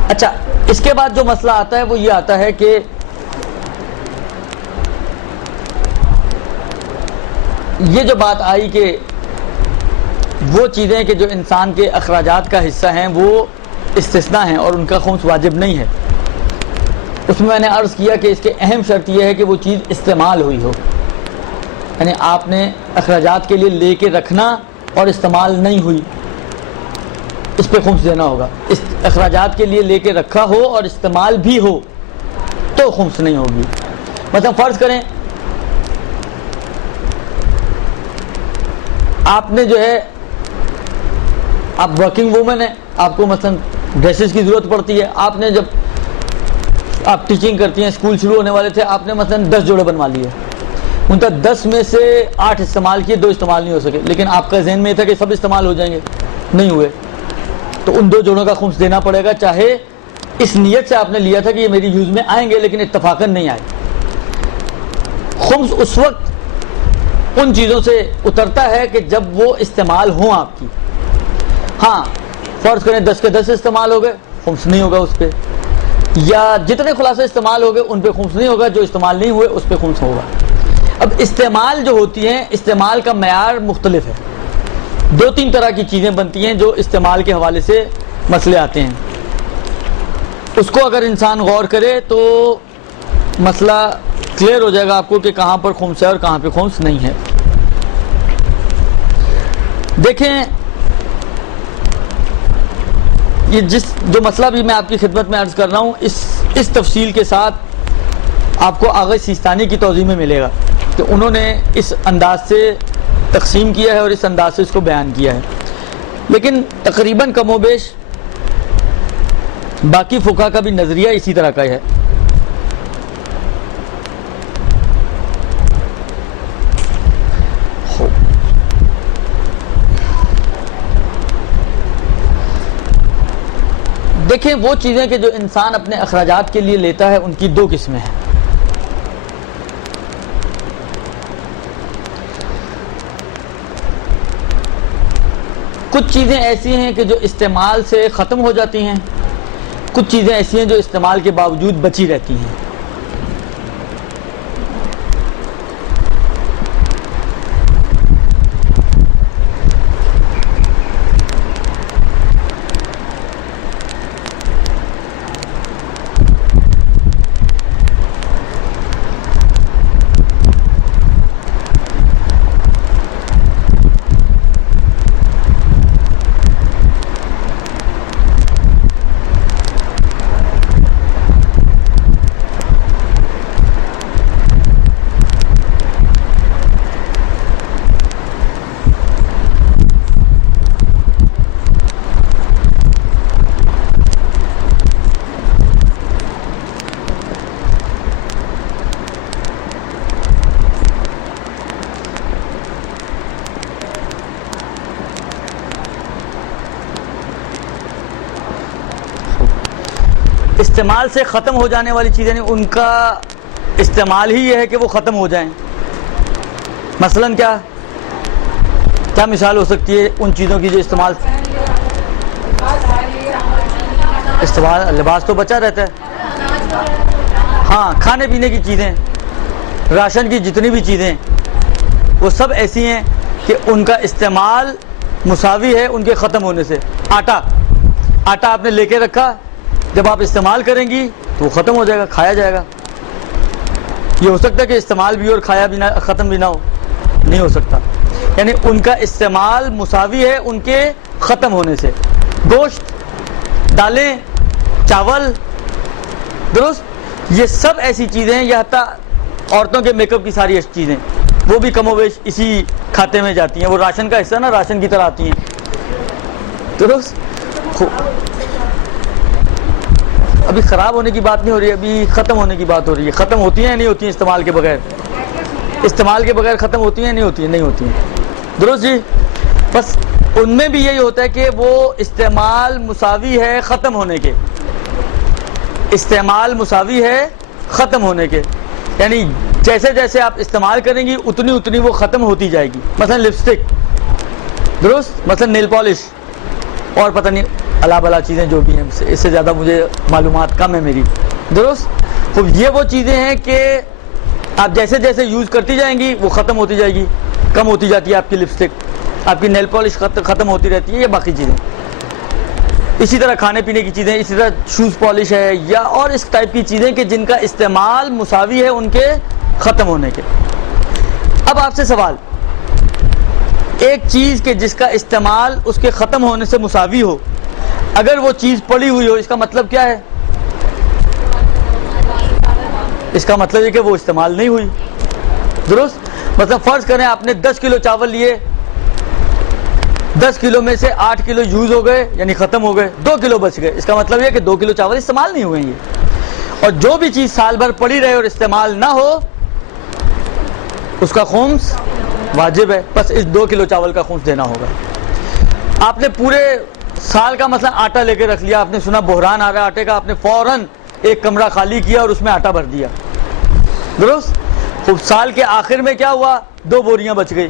اچھا اس کے بعد جو مسئلہ آتا ہے وہ یہ آتا ہے کہ یہ جو بات آئی کہ وہ چیزیں کہ جو انسان کے اخراجات کا حصہ ہیں وہ استثناء ہیں اور ان کا خمس واجب نہیں ہے، اس میں نے عرض کیا کہ اس کے اہم شرط یہ ہے کہ وہ چیز استعمال ہوئی ہو، یعنی آپ نے اخراجات کے لیے لے کے رکھنا اور استعمال نہیں ہوئی، اس پہ خمس دینا ہوگا۔ اخراجات کے لیے لے کے رکھا ہو اور استعمال بھی ہو تو خمس نہیں ہوگی۔ مثلا فرض کریں آپ نے جو ہے آپ ورکنگ وومن ہیں، آپ کو مثلا ڈریسز کی ضرورت پڑتی ہے، آپ نے جب آپ ٹیچنگ کرتی ہیں، اسکول شروع ہونے والے تھے، آپ نے مثلا 10 جوڑے بنوا لیے، ان کا 10 میں سے 8 استعمال کیے، 2 استعمال نہیں ہو سکے، لیکن آپ کا ذہن میں یہ تھا کہ سب استعمال ہو جائیں گے، نہیں ہوئے، تو ان 2 جوڑوں کا خمس دینا پڑے گا، چاہے اس نیت سے آپ نے لیا تھا کہ یہ میری یوز میں آئیں گے لیکن اتفاقاً نہیں آئے۔ خمس اس وقت ان چیزوں سے اترتا ہے کہ جب وہ استعمال ہوں آپ کی۔ ہاں فرض کریں 10 کے 10 استعمال ہو گئے، خمس نہیں ہوگا اس پہ، یا جتنے خلاصے استعمال ہو گئے ان پہ خمس نہیں ہوگا، جو استعمال نہیں ہوئے اس پہ خمس ہوگا۔ اب استعمال جو ہوتی ہیں، استعمال کا معیار مختلف ہے، 2-3 طرح کی چیزیں بنتی ہیں جو استعمال کے حوالے سے مسئلے آتے ہیں، اس کو اگر انسان غور کرے تو مسئلہ کلیئر ہو جائے گا آپ کو کہ کہاں پر خمس ہے اور کہاں پہ خمس نہیں ہے۔ دیکھیں یہ جو مسئلہ بھی میں آپ کی خدمت میں عرض کر رہا ہوں اس تفصیل کے ساتھ آپ کو آغا سیستانی کی توضیح میں ملے گا کہ انہوں نے اس انداز سے تقسیم کیا ہے اور اس انداز سے اس کو بیان کیا ہے، لیکن تقریباً کم و بیش باقی فقہا کا بھی نظریہ اسی طرح کا ہے۔ دیکھیں وہ چیزیں کہ جو انسان اپنے اخراجات کے لیے لیتا ہے ان کی 2 قسمیں ہیں۔ کچھ چیزیں ایسی ہیں کہ جو استعمال سے ختم ہو جاتی ہیں، کچھ چیزیں ایسی ہیں جو استعمال کے باوجود بچی رہتی ہیں۔ استعمال سے ختم ہو جانے والی چیزیں نہیں، ان کا استعمال ہی یہ ہے کہ وہ ختم ہو جائیں۔ مثلاً کیا مثال ہو سکتی ہے ان چیزوں کی جو استعمال لباس تو بچا رہتا ہے، ہاں کھانے پینے کی چیزیں، راشن کی جتنی بھی چیزیں وہ سب ایسی ہیں کہ ان کا استعمال مساوی ہے ان کے ختم ہونے سے۔ آٹا آپ نے لے کے رکھا، جب آپ استعمال کریں گی تو وہ ختم ہو جائے گا، کھایا جائے گا۔ یہ ہو سکتا ہے کہ استعمال بھی اور کھایا بھی نہ، ختم بھی نہ ہو، نہیں ہو سکتا۔ یعنی ان کا استعمال مساوی ہے ان کے ختم ہونے سے۔ گوشت، دالیں، چاول، درست، یہ سب ایسی چیزیں ہیں، یا حتیٰ عورتوں کے میک اپ کی ساری چیزیں، وہ بھی کم و بیش اسی کھاتے میں جاتی ہیں، وہ راشن کا حصہ نا، راشن کی طرح آتی ہیں، درست۔ ابھی خراب ہونے کی بات نہیں ہو رہی، ابھی ختم ہونے کی بات ہو رہی ہے۔ ختم ہوتی ہیں یا نہیں ہوتی ہیں استعمال کے بغیر؟ استعمال کے بغیر ختم ہوتی ہیں یا نہیں ہوتی ہیں؟ نہیں ہوتی ہیں، درست جی۔ بس ان میں بھی یہی ہوتا ہے کہ وہ استعمال مساوی ہے ختم ہونے کے، استعمال مساوی ہے ختم ہونے کے، یعنی جیسے جیسے آپ استعمال کریں گی اتنی وہ ختم ہوتی جائے گی۔ مثلا لپسٹک، درست، مثلا نیل پالش، اور پتہ نہیں اللہ بلا چیزیں جو بھی ہیں، اس سے زیادہ مجھے معلومات کم ہے میری، درست۔ تو یہ وہ چیزیں ہیں کہ آپ جیسے جیسے یوز کرتی جائیں گی وہ ختم ہوتی جائے گی، کم ہوتی جاتی ہے آپ کی لپسٹک، آپ کی نیل پالش ختم ہوتی رہتی ہے، یہ باقی چیزیں۔ اسی طرح کھانے پینے کی چیزیں، اسی طرح شوز پالش ہے، یا اور اس ٹائپ کی چیزیں کہ جن کا استعمال مساوی ہے ان کے ختم ہونے کے۔ اب آپ سے سوال، ایک چیز کہ جس کا استعمال اس کے ختم ہونے سے مساوی ہو، اگر وہ چیز پڑی ہوئی ہو، اس کا مطلب کیا ہے؟ اس کا مطلب یہ کہ وہ استعمال نہیں ہوئی، درست۔ مطلب فرض کریں آپ نے 10 کلو چاول لیے، 10 کلو میں سے 8 کلو یوز ہو گئے یعنی ختم ہو گئے، 2 کلو بچ گئے، اس کا مطلب یہ کہ 2 کلو چاول استعمال نہیں ہوئے یہ۔ اور جو بھی چیز سال بھر پڑی رہے اور استعمال نہ ہو اس کا خمس واجب ہے، بس اس 2 کلو چاول کا خمس دینا ہوگا۔ آپ نے پورے سال کا مثلا آٹا لے کے رکھ لیا، آپ نے سنا بحران آ رہا ہے آٹے کا، آپ نے فوراً ایک کمرہ خالی کیا اور اس میں آٹا بھر دیا، درست۔ خوب سال کے آخر میں کیا ہوا؟ 2 بوریاں بچ گئی۔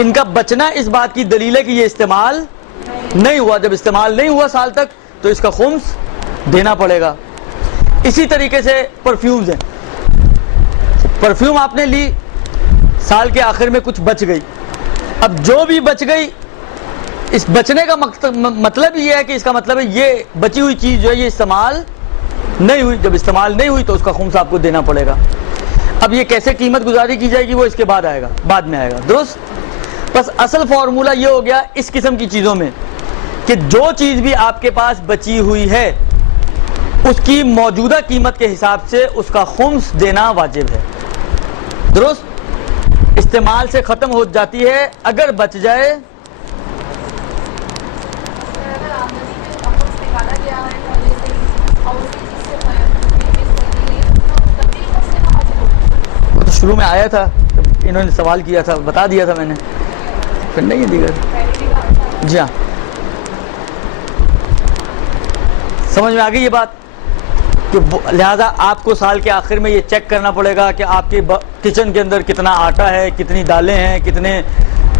ان کا بچنا اس بات کی دلیل ہے کہ یہ استعمال نہیں ہوا، جب استعمال نہیں ہوا سال تک تو اس کا خمس دینا پڑے گا۔ اسی طریقے سے پرفیومز ہیں، پرفیوم آپ نے لی، سال کے آخر میں کچھ بچ گئی، اب جو بھی بچ گئی، اس بچنے کا مطلب یہ ہے کہ اس کا مطلب ہے یہ بچی ہوئی چیز جو ہے یہ استعمال نہیں ہوئی، جب استعمال نہیں ہوئی تو اس کا خمس آپ کو دینا پڑے گا۔ اب یہ کیسے قیمت گزاری کی جائے گی وہ اس کے بعد آئے گا، بعد میں آئے گا، درست۔ بس اصل فارمولہ یہ ہو گیا اس قسم کی چیزوں میں کہ جو چیز بھی آپ کے پاس بچی ہوئی ہے اس کی موجودہ قیمت کے حساب سے اس کا خمس دینا واجب ہے، درست۔ استعمال سے ختم ہو جاتی ہے، اگر بچ جائے وہ تو شروع میں آیا تھا، انہوں نے سوال کیا تھا، بتا دیا تھا میں نے، پھر نہیں ہے دیگر۔ جی ہاں، سمجھ میں آ گئی یہ بات کہ لہذا آپ کو سال کے آخر میں یہ چیک کرنا پڑے گا کہ آپ کے کچن کے اندر کتنا آٹا ہے، کتنی دالیں ہیں، کتنے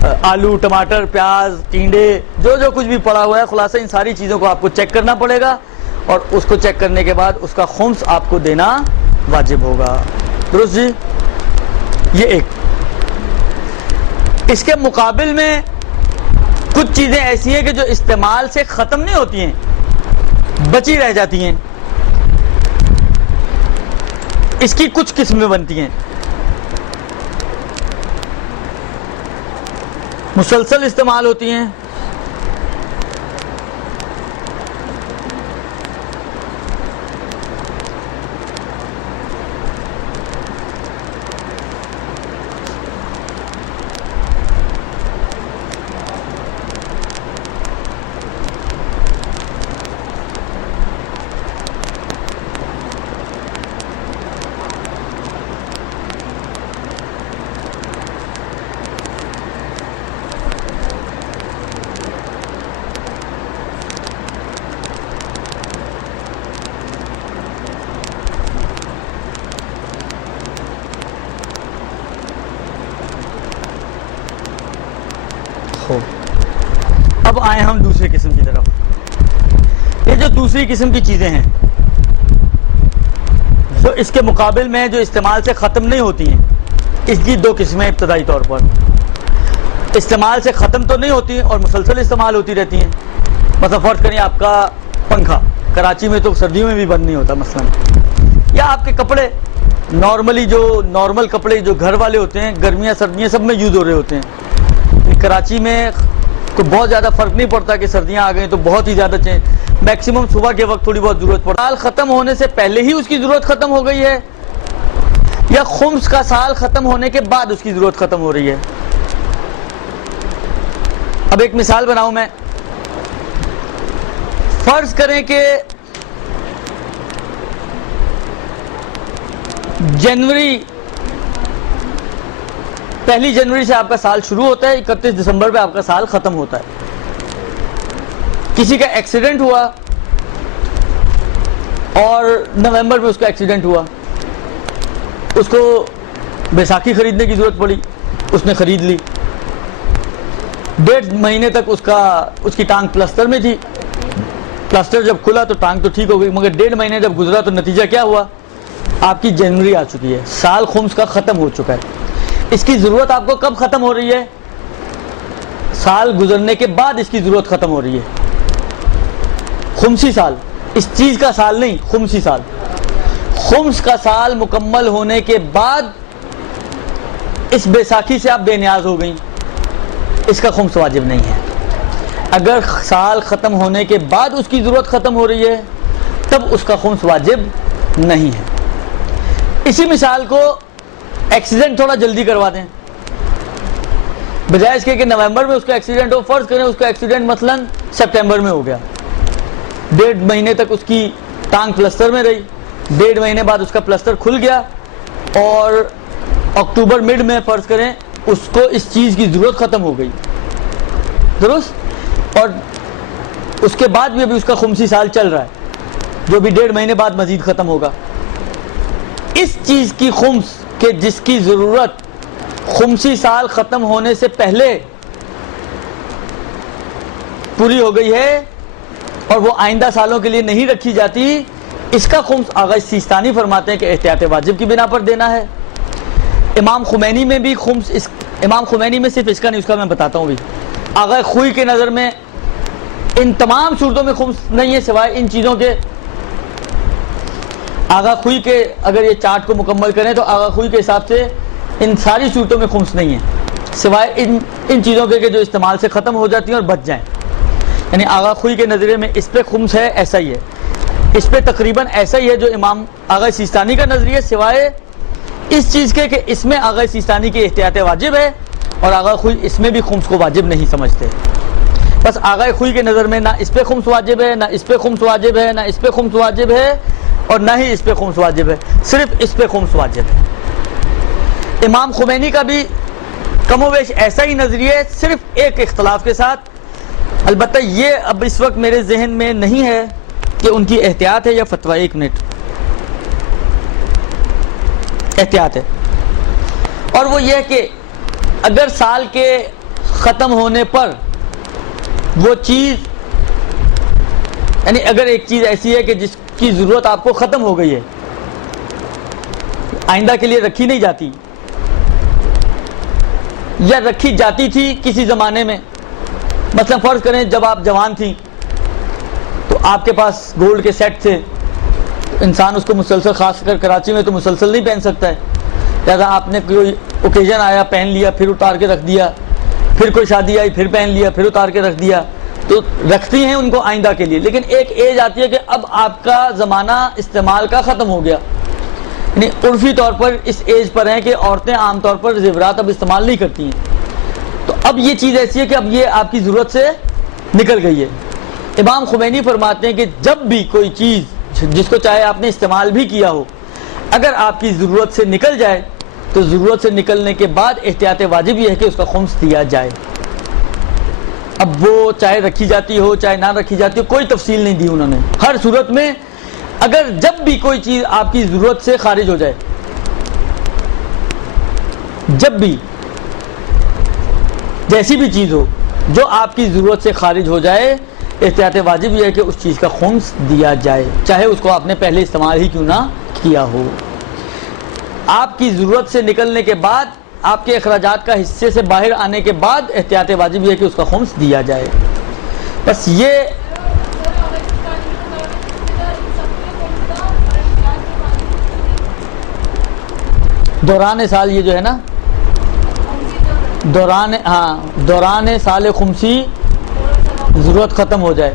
آلو ٹماٹر پیاز ٹینڈے جو کچھ بھی پڑا ہوا ہے، خلاصہ ان ساری چیزوں کو آپ کو چیک کرنا پڑے گا، اور اس کو چیک کرنے کے بعد اس کا خمس آپ کو دینا واجب ہوگا. درست جی؟ یہ ایک. اس کے مقابل میں کچھ چیزیں ایسی ہیں کہ جو استعمال سے ختم نہیں ہوتی ہیں، بچی رہ جاتی ہیں. اس کی کچھ قسمیں بنتی ہیں. مسلسل استعمال ہوتی ہیں، اب آئے ہم دوسری قسم کی طرف. یہ جو دوسری قسم کی چیزیں ہیں جو اس کے مقابل میں جو استعمال سے ختم نہیں ہوتی ہیں، اس کی دو قسمیں ابتدائی طور پر. استعمال سے ختم تو نہیں ہوتی اور مسلسل استعمال ہوتی رہتی ہیں. مثلا فرض کریں آپ کا پنکھا کراچی میں تو سردیوں میں بھی بند نہیں ہوتا مثلا، یا آپ کے کپڑے نارملی جو نارمل کپڑے جو گھر والے ہوتے ہیں گرمیاں سردیاں سب میں یوز ہو رہے ہوتے ہیں. کراچی میں تو بہت زیادہ فرق نہیں پڑتا کہ سردیاں آ گئیں تو بہت ہی زیادہ میکسیمم صبح کے وقت تھوڑی بہت ضرورت پڑتا ہے. سال ختم ہونے سے پہلے ہی اس کی ضرورت ختم ہو گئی ہے، یا خمس کا سال ختم ہونے کے بعد اس کی ضرورت ختم ہو رہی ہے. اب ایک مثال بناؤں میں. فرض کریں کہ پہلی جنوری سے آپ کا سال شروع ہوتا ہے، 31 دسمبر پہ آپ کا سال ختم ہوتا ہے. کسی کا ایکسیڈنٹ ہوا اور نومبر میں اس کا ایکسیڈنٹ ہوا، اس کو بیساکھی خریدنے کی ضرورت پڑی، اس نے خرید لی. 1.5 مہینے تک اس کی ٹانگ پلسٹر میں تھی. پلسٹر جب کھلا تو ٹانگ تو ٹھیک ہو گئی، مگر 1.5 مہینے جب گزرا تو نتیجہ کیا ہوا؟ آپ کی جنوری آ چکی ہے، سال خمس کا ختم ہو چکا ہے. اس کی ضرورت آپ کو کب ختم ہو رہی ہے؟ سال گزرنے کے بعد اس کی ضرورت ختم ہو رہی ہے. خمسی سال، اس چیز کا سال نہیں، خمسی سال. خمس کا سال مکمل ہونے کے بعد اس بیساکھی سے آپ بے نیاز ہو گئیں، اس کا خمس واجب نہیں ہے. اگر سال ختم ہونے کے بعد اس کی ضرورت ختم ہو رہی ہے تب اس کا خمس واجب نہیں ہے. اسی مثال کو ایکسیڈنٹ تھوڑا جلدی کروا دیں، بجائے اس کے کہ نومبر میں اس کا ایکسیڈنٹ ہو، فرض کریں اس کا ایکسیڈنٹ مثلا سپٹمبر میں ہو گیا. 1.5 مہینے تک اس کی ٹانگ پلسٹر میں رہی، 1.5 مہینے بعد اس کا پلسٹر کھل گیا اور اکتوبر مڈ میں فرض کریں اس کو اس چیز کی ضرورت ختم ہو گئی. درست؟ اور اس کے بعد بھی ابھی اس کا خمسی سال چل رہا ہے جو بھی 1.5 مہینے بعد مزید ختم ہوگا. اس چیز کی خمس کہ جس کی ضرورت خمسی سال ختم ہونے سے پہلے پوری ہو گئی ہے اور وہ آئندہ سالوں کے لیے نہیں رکھی جاتی، اس کا خمس آغا سیستانی فرماتے ہیں کہ احتیاط واجب کی بنا پر دینا ہے. امام خمینی میں بھی خمس امام خمینی میں صرف اس کا نہیں، اس کا میں بتاتا ہوں بھی. آغا خوئی کے نظر میں ان تمام صورتوں میں خمس نہیں ہے سوائے ان چیزوں کے. آغا خوئی کے اگر یہ چارٹ کو مکمل کریں تو آغا خوئی کے حساب سے ان ساری صورتوں میں خمس نہیں ہے سوائے ان چیزوں کے کہ جو استعمال سے ختم ہو جاتی ہیں اور بچ جائیں. یعنی آغا خوئی کے نظریے میں اس پہ خمس ہے، ایسا ہی ہے. اس پہ تقریباً ایسا ہی ہے جو امام آغا سیستانی کا نظریہ، سوائے اس چیز کے کہ اس میں آغا سیستانی کی احتیاط واجب ہے اور آغا خوئی اس میں بھی خمس کو واجب نہیں سمجھتے. بس آغا خوئی کے نظر میں نہ اس پہ خمس واجب ہے، نہ اس پہ خمس واجب ہے، نہ اس پہ خمس واجب ہے اور نہ ہی اس پہ خمس واجب ہے، صرف اس پہ خمس واجب ہے. امام خمینی کا بھی کم و بیش ایسا ہی نظریہ ہے، صرف ایک اختلاف کے ساتھ. البتہ یہ اب اس وقت میرے ذہن میں نہیں ہے کہ ان کی احتیاط ہے یا فتویٰ. 1 منٹ، احتیاط ہے، اور وہ یہ کہ اگر سال کے ختم ہونے پر وہ چیز، یعنی اگر ایک چیز ایسی ہے کہ جس کی ضرورت آپ کو ختم ہو گئی ہے، آئندہ کے لیے رکھی نہیں جاتی، یا رکھی جاتی تھی کسی زمانے میں، مثلا فرض کریں جب آپ جوان تھیں تو آپ کے پاس گولڈ کے سیٹ تھے، انسان اس کو مسلسل، خاص کر کراچی میں تو مسلسل نہیں پہن سکتا ہے، لہٰذا آپ نے کوئی اوکیزن آیا پہن لیا، پھر اتار کے رکھ دیا، پھر کوئی شادی آئی پھر پہن لیا، پھر اتار کے رکھ دیا، تو رکھتی ہیں ان کو آئندہ کے لیے۔ لیکن ایک ایج آتی ہے کہ اب آپ کا زمانہ استعمال کا ختم ہو گیا، یعنی عرفی طور پر اس ایج پر ہیں کہ عورتیں عام طور پر زیورات اب استعمال نہیں کرتی ہیں، تو اب یہ چیز ایسی ہے کہ اب یہ آپ کی ضرورت سے نکل گئی ہے۔ امام خمینی فرماتے ہیں کہ جب بھی کوئی چیز جس کو چاہے آپ نے استعمال بھی کیا ہو، اگر آپ کی ضرورت سے نکل جائے تو ضرورت سے نکلنے کے بعد احتیاط واجب یہ ہے کہ اس کا خمس دیا جائے۔ اب وہ چاہے رکھی جاتی ہو چاہے نہ رکھی جاتی ہو، کوئی تفصیل نہیں دی انہوں نے، ہر صورت میں اگر جب بھی کوئی چیز آپ کی ضرورت سے خارج ہو جائے، جب بھی جیسی بھی چیز ہو جو آپ کی ضرورت سے خارج ہو جائے، احتیاط واجب یہ ہے کہ اس چیز کا خمس دیا جائے، چاہے اس کو آپ نے پہلے استعمال ہی کیوں نہ کیا ہو۔ آپ کی ضرورت سے نکلنے کے بعد، آپ کے اخراجات کا حصے سے باہر آنے کے بعد احتیاط واجب یہ ہے کہ اس کا خمس دیا جائے۔ بس یہ دوران سال، یہ جو ہے نا دوران سال خمسی ضرورت ختم ہو جائے،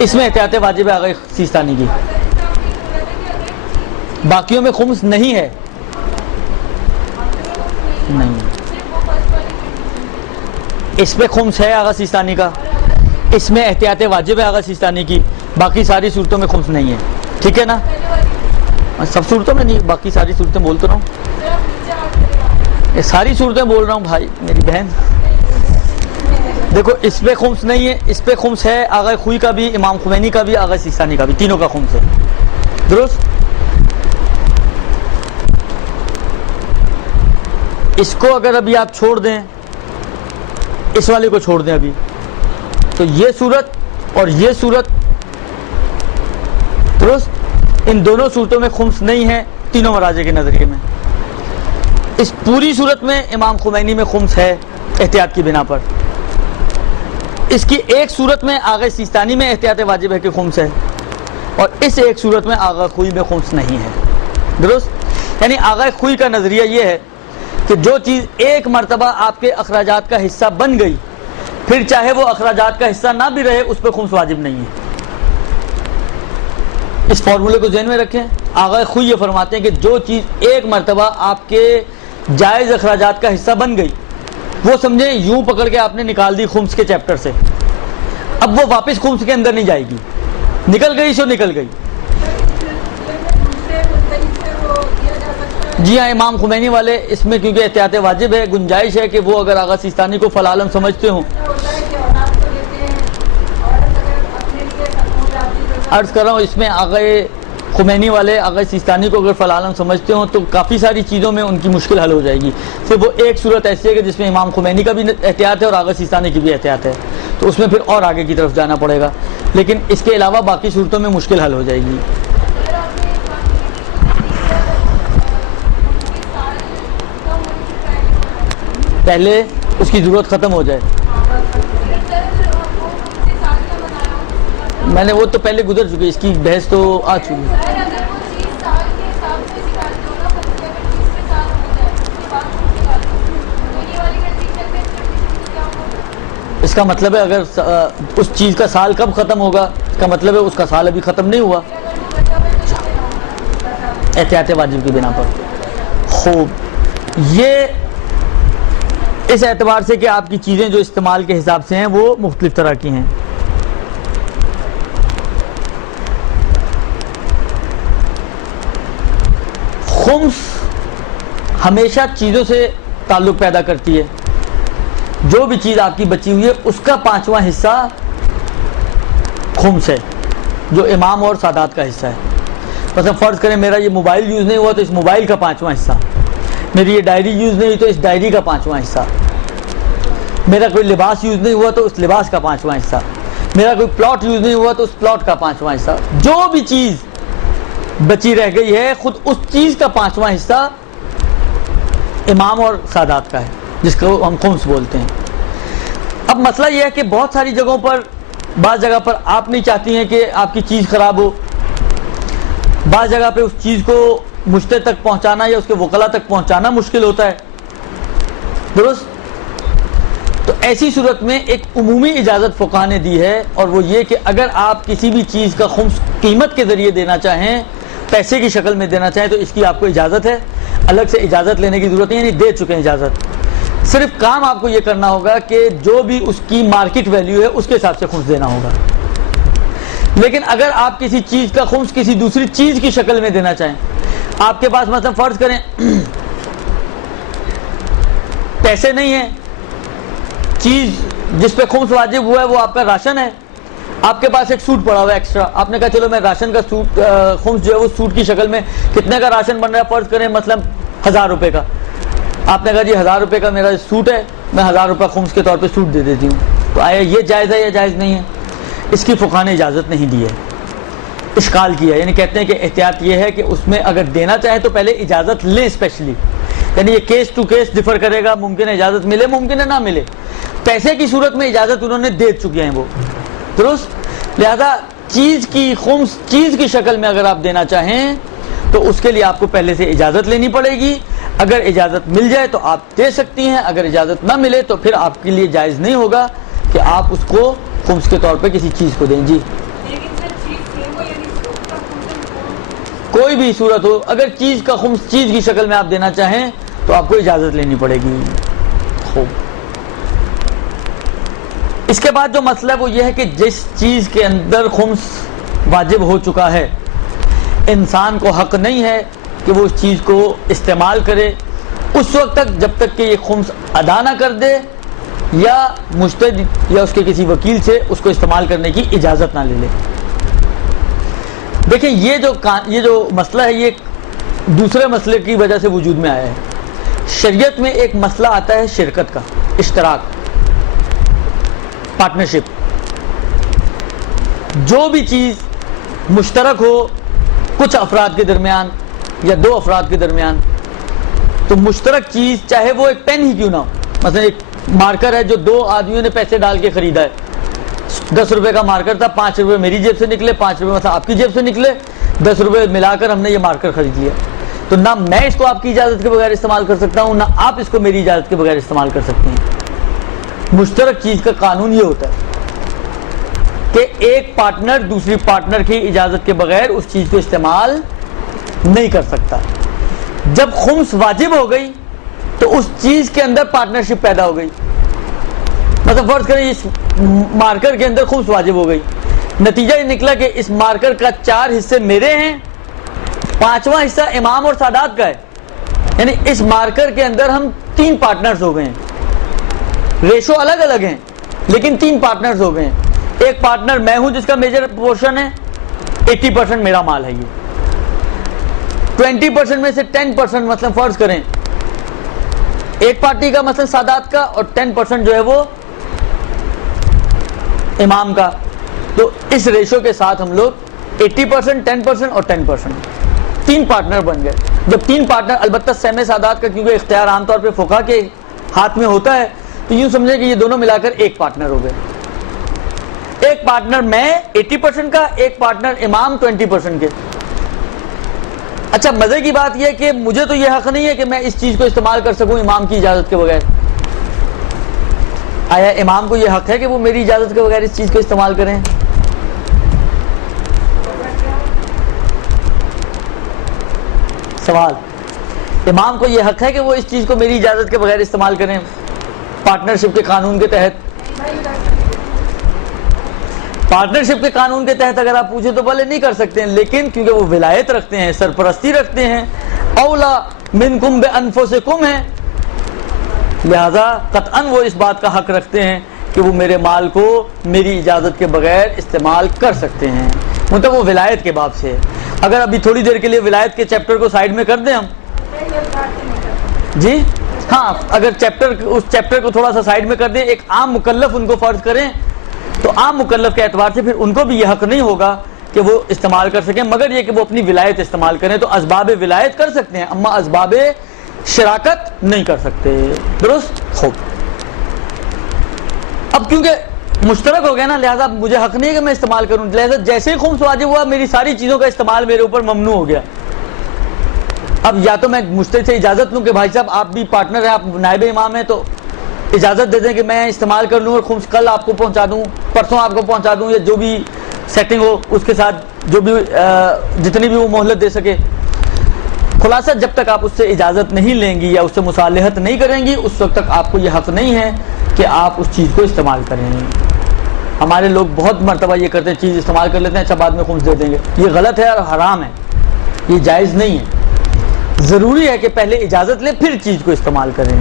اس میں احتیاط واجب ہے آگے سیستانی کی، باقیوں میں خمس نہیں ہے، نہیں، اس پہ خمس ہے آغا سیستانی کا، اس میں احتیاط واجب ہے آغا سیستانی کی، باقی ساری صورتوں میں خمس نہیں ہے، ٹھیک ہے نا؟ سب صورتوں میں نہیں، باقی ساری صورتیں بول تو رہا ہوں، یہ ساری صورتیں بول رہا ہوں بھائی میری بہن۔ دیکھو اس پہ خمس نہیں ہے، اس پہ خمس ہے آغا خوئی کا بھی، امام خمینی کا بھی، آغا سیستانی کا بھی، تینوں کا خمس ہے، درست؟ اس کو اگر ابھی آپ چھوڑ دیں، اس والے کو چھوڑ دیں ابھی، تو یہ صورت اور یہ صورت، درست؟ ان دونوں صورتوں میں خمس نہیں ہے تینوں مراجع کے نظریے میں۔ اس پوری صورت میں امام خمینی میں خمس ہے احتیاط کی بنا پر، اس کی ایک صورت میں آغا سیستانی میں احتیاط واجب ہے کہ خمس ہے، اور اس ایک صورت میں آغا خوئی میں خمس نہیں ہے، درست؟ یعنی آغا خوئی کا نظریہ یہ ہے کہ جو چیز ایک مرتبہ آپ کے اخراجات کا حصہ بن گئی، پھر چاہے وہ اخراجات کا حصہ نہ بھی رہے، اس پہ خمس واجب نہیں ہے۔ اس فارمولے کو ذہن میں رکھیں، آغا خوئی یہ فرماتے ہیں کہ جو چیز ایک مرتبہ آپ کے جائز اخراجات کا حصہ بن گئی، وہ سمجھیں یوں پکڑ کے آپ نے نکال دی خمس کے چیپٹر سے، اب وہ واپس خمس کے اندر نہیں جائے گی، نکل گئی سو نکل گئی۔ جی ہاں، امام خمینی والے اس میں کیونکہ احتیاط واجب ہے، گنجائش ہے کہ وہ اگر آغا سیستانی کو فلالم سمجھتے ہوں، عرض کر رہا ہوں اس میں آغا خمینی والے آغا سیستانی کو اگر فلالم سمجھتے ہوں تو کافی ساری چیزوں میں ان کی مشکل حل ہو جائے گی۔ صرف وہ ایک صورت ایسی ہے کہ جس میں امام خمینی کا بھی احتیاط ہے اور آغا سیستانی کی بھی احتیاط ہے، تو اس میں پھر اور آگے کی طرف جانا پڑے گا، لیکن اس کے علاوہ باقی صورتوں میں مشکل حل ہو جائے گی۔ پہلے اس کی ضرورت ختم ہو جائے، میں نے وہ تو پہلے گزر چکی، اس کی بحث تو آ چکی۔ اس کا مطلب ہے اگر اس چیز کا سال کب ختم ہوگا، اس کا مطلب ہے اس کا سال ابھی ختم نہیں ہوا، احتیاط واجب کی بنا پر۔ خوب، یہ اس اعتبار سے کہ آپ کی چیزیں جو استعمال کے حساب سے ہیں وہ مختلف طرح کی ہیں۔ خمس ہمیشہ چیزوں سے تعلق پیدا کرتی ہے، جو بھی چیز آپ کی بچی ہوئی ہے اس کا 5واں حصہ خمس ہے، جو امام اور سادات کا حصہ ہے۔ مثلا فرض کریں میرا یہ موبائل یوز نہیں ہوا تو اس موبائل کا 5واں حصہ، میری یہ ڈائری یوز نہیں ہوئی تو اس ڈائری کا 5واں حصہ، میرا کوئی لباس یوز نہیں ہوا تو اس لباس کا 5واں حصہ، میرا کوئی پلاٹ یوز نہیں ہوا تو اس پلاٹ کا 5واں حصہ، جو بھی چیز بچی رہ گئی ہے خود اس چیز کا 5واں حصہ امام اور سادات کا ہے، جس کو ہم خمس بولتے ہیں۔ اب مسئلہ یہ ہے کہ بہت ساری جگہوں پر، بعض جگہ پر آپ نہیں چاہتی ہیں کہ آپ کی چیز خراب ہو، بعض جگہ پہ اس چیز کو مشتری تک پہنچانا یا اس کے وکلا تک پہنچانا مشکل ہوتا ہے، درست؟ تو ایسی صورت میں ایک عمومی اجازت فقہا نے دی ہے، اور وہ یہ کہ اگر آپ کسی بھی چیز کا خمس قیمت کے ذریعے دینا چاہیں، پیسے کی شکل میں دینا چاہیں، تو اس کی آپ کو اجازت ہے، الگ سے اجازت لینے کی ضرورت نہیں، یعنی دے چکے ہیں اجازت۔ صرف کام آپ کو یہ کرنا ہوگا کہ جو بھی اس کی مارکیٹ ویلیو ہے اس کے حساب سے خمس دینا ہوگا۔ لیکن اگر آپ کسی چیز کا خمس کسی دوسری چیز کی شکل میں دینا چاہیں، آپ کے پاس مثلا فرض کریں پیسے نہیں ہیں، چیز جس پہ خمس واجب ہوا ہے وہ آپ کا راشن ہے، آپ کے پاس ایک سوٹ پڑا ہوا ہے ایکسٹرا، آپ نے کہا چلو میں راشن کا سوٹ خمس جو ہے وہ سوٹ کی شکل میں، کتنے کا راشن بن رہا ہے فرض کریں مثلا 1000 روپے کا، آپ نے کہا جی 1000 روپے کا میرا سوٹ ہے، میں 1000 روپے خمس کے طور پہ سوٹ دے دیتی ہوں، تو آیا یہ جائز ہے یا جائز نہیں ہے؟ اس کی فقہا نے اجازت نہیں دی ہے، اشکال کیا ہے، یعنی کہتے ہیں کہ احتیاط یہ ہے کہ اس میں اگر دینا چاہیں تو پہلے اجازت لیں اسپیشلی، یعنی یہ کیس ٹو کیس ڈفر کرے گا، ممکن ہے اجازت ملے ممکن ہے نہ ملے، پیسے کی صورت میں اجازت انہوں نے دے چکے ہیں وہ، درست؟ لہذا چیز کی خمس چیز کی شکل میں اگر آپ دینا چاہیں تو اس کے لیے آپ کو پہلے سے اجازت لینی پڑے گی، اگر اجازت مل جائے تو آپ دے سکتی ہیں، اگر اجازت نہ ملے تو پھر آپ کے لیے جائز نہیں ہوگا کہ آپ اس کو خمس کے طور پہ کسی چیز کو دیں۔ جی کوئی بھی صورت ہو، اگر چیز کا خمس چیز کی شکل میں آپ دینا چاہیں تو آپ کو اجازت لینی پڑے گی۔ خوب، اس کے بعد جو مسئلہ ہے وہ یہ ہے کہ جس چیز کے اندر خمس واجب ہو چکا ہے، انسان کو حق نہیں ہے کہ وہ اس چیز کو استعمال کرے اس وقت تک جب تک کہ یہ خمس ادا نہ کر دے یا مشتری یا اس کے کسی وکیل سے اس کو استعمال کرنے کی اجازت نہ لے لے۔ دیکھیں یہ جو مسئلہ ہے یہ دوسرے مسئلے کی وجہ سے وجود میں آیا ہے۔ شریعت میں ایک مسئلہ آتا ہے شرکت کا، اشتراک، پارٹنرشپ۔ جو بھی چیز مشترک ہو کچھ افراد کے درمیان یا دو افراد کے درمیان، تو مشترک چیز چاہے وہ ایک پین ہی کیوں نہ ہو، مثلا ایک مارکر ہے جو دو آدمیوں نے پیسے ڈال کے خریدا ہے، 10 روپے کا مارکر تھا، 5 روپے میری جیب سے نکلے، 5 روپے مثلا آپ کی جیب سے نکلے، 10 روپے ملا کر ہم نے یہ مارکر خرید لیا، تو نہ میں اس کو آپ کی اجازت کے بغیر استعمال کر سکتا ہوں، نہ آپ اس کو میری اجازت کے بغیر استعمال کر سکتے ہیں۔ مشترک چیز کا قانون یہ ہوتا ہے کہ ایک پارٹنر دوسری پارٹنر کی اجازت کے بغیر اس چیز کو استعمال نہیں کر سکتا۔ جب خمس واجب ہو گئی تو اس چیز کے اندر پارٹنرشپ پیدا ہو گئی، مطلب فرض کریں اس مارکر کے اندر خمس واجب ہو گئی، نتیجہ یہ نکلا کہ اس مارکر کا 4 حصے میرے ہیں، 5واں حصہ امام اور سادات کا ہے، یعنی اس مارکر کے اندر ہم 3 پارٹنرز ہو گئے ہیں، ریشو الگ الگ ہیں لیکن 3 پارٹنرز ہو گئے ہیں۔ ایک پارٹنر میں ہوں جس کا میجر پورشن ہے، 80% میرا مال ہے، یہ 20% میں سے 10% مثلا فرض کریں ایک پارٹی کا مثلا سادات کا، اور 10% جو ہے وہ امام کا، تو اس ریشو کے ساتھ ہم لوگ 80%، 10% اور 10%، 3 پارٹنر بن گئے۔ جب 3 پارٹنر، البتہ سہم سادات کا کیونکہ اختیار عام طور پہ فقہا کے ہاتھ میں ہوتا ہے، تو یوں سمجھیں کہ یہ دونوں ملا کر ایک پارٹنر ہو گئے۔ ایک پارٹنر میں 80% کا، ایک پارٹنر امام 20% کے۔ اچھا مزے کی بات یہ کہ مجھے تو یہ حق نہیں ہے کہ میں اس چیز کو استعمال کر سکوں امام کی اجازت کے بغیر۔ آیا امام کو یہ حق ہے کہ وہ میری اجازت کے بغیر اس چیز کو استعمال کریں؟ سوال، امام کو یہ حق ہے کہ وہ اس چیز کو میری اجازت کے بغیر استعمال کریں پارٹنرشپ کے قانون کے تحت؟ پارٹنرشپ کے قانون کے تحت اگر آپ پوچھیں تو بھلے نہیں کر سکتے ہیں، لیکن کیونکہ وہ ولایت رکھتے ہیں، سرپرستی رکھتے ہیں، اولا منکم بانفسکم ہیں، لہذا قطعاً وہ اس بات کا حق رکھتے ہیں کہ وہ میرے مال کو میری اجازت کے بغیر استعمال کر سکتے ہیں، مطلب وہ ولایت کے باب سے ہے۔ اگر ابھی تھوڑی دیر کے لیے ولایت کے چیپٹر کو سائیڈ میں کر دیں ہم، جی ہاں اگر اس چیپٹر کو تھوڑا سا سائڈ میں کر دیں, ایک عام مکلف ان کو فرض کریں, تو عام مکلف کے اعتبار سے پھر ان کو بھی یہ حق نہیں ہوگا کہ وہ استعمال کر سکیں, مگر یہ کہ وہ اپنی ولایت استعمال کریں. تو اسباب ولایت کر سکتے ہیں, اما اسباب شراکت نہیں کر سکتے. درست؟ خوب. اب کیونکہ مشترک ہو گیا نا, لہذا مجھے حق نہیں ہے کہ میں استعمال کروں, لہذا جیسے ہی خمس واجب ہوا میری ساری چیزوں کا استعمال میرے اوپر ممنوع ہو گیا. اب یا تو میں مجتہد سے اجازت لوں کہ بھائی صاحب آپ بھی پارٹنر ہیں, آپ نائب امام ہیں, تو اجازت دے دیں کہ میں استعمال کر لوں اور خمس کل آپ کو پہنچا دوں, پرسوں آپ کو پہنچا دوں, یا جو بھی سیٹنگ ہو اس کے ساتھ, جو بھی جتنی بھی وہ مہلت دے سکے. خلاصہ جب تک آپ اس سے اجازت نہیں لیں گی یا اس سے مصالحت نہیں کریں گی, اس وقت تک آپ کو یہ حق نہیں ہے کہ آپ اس چیز کو استعمال کریں. ہمارے لوگ بہت مرتبہ یہ کرتے ہیں, چیز استعمال کر لیتے ہیں, اچھا بعد میں خمس دے دیں گے. یہ غلط ہے اور حرام ہے, یہ جائز نہیں ہے. ضروری ہے کہ پہلے اجازت لیں پھر چیز کو استعمال کریں.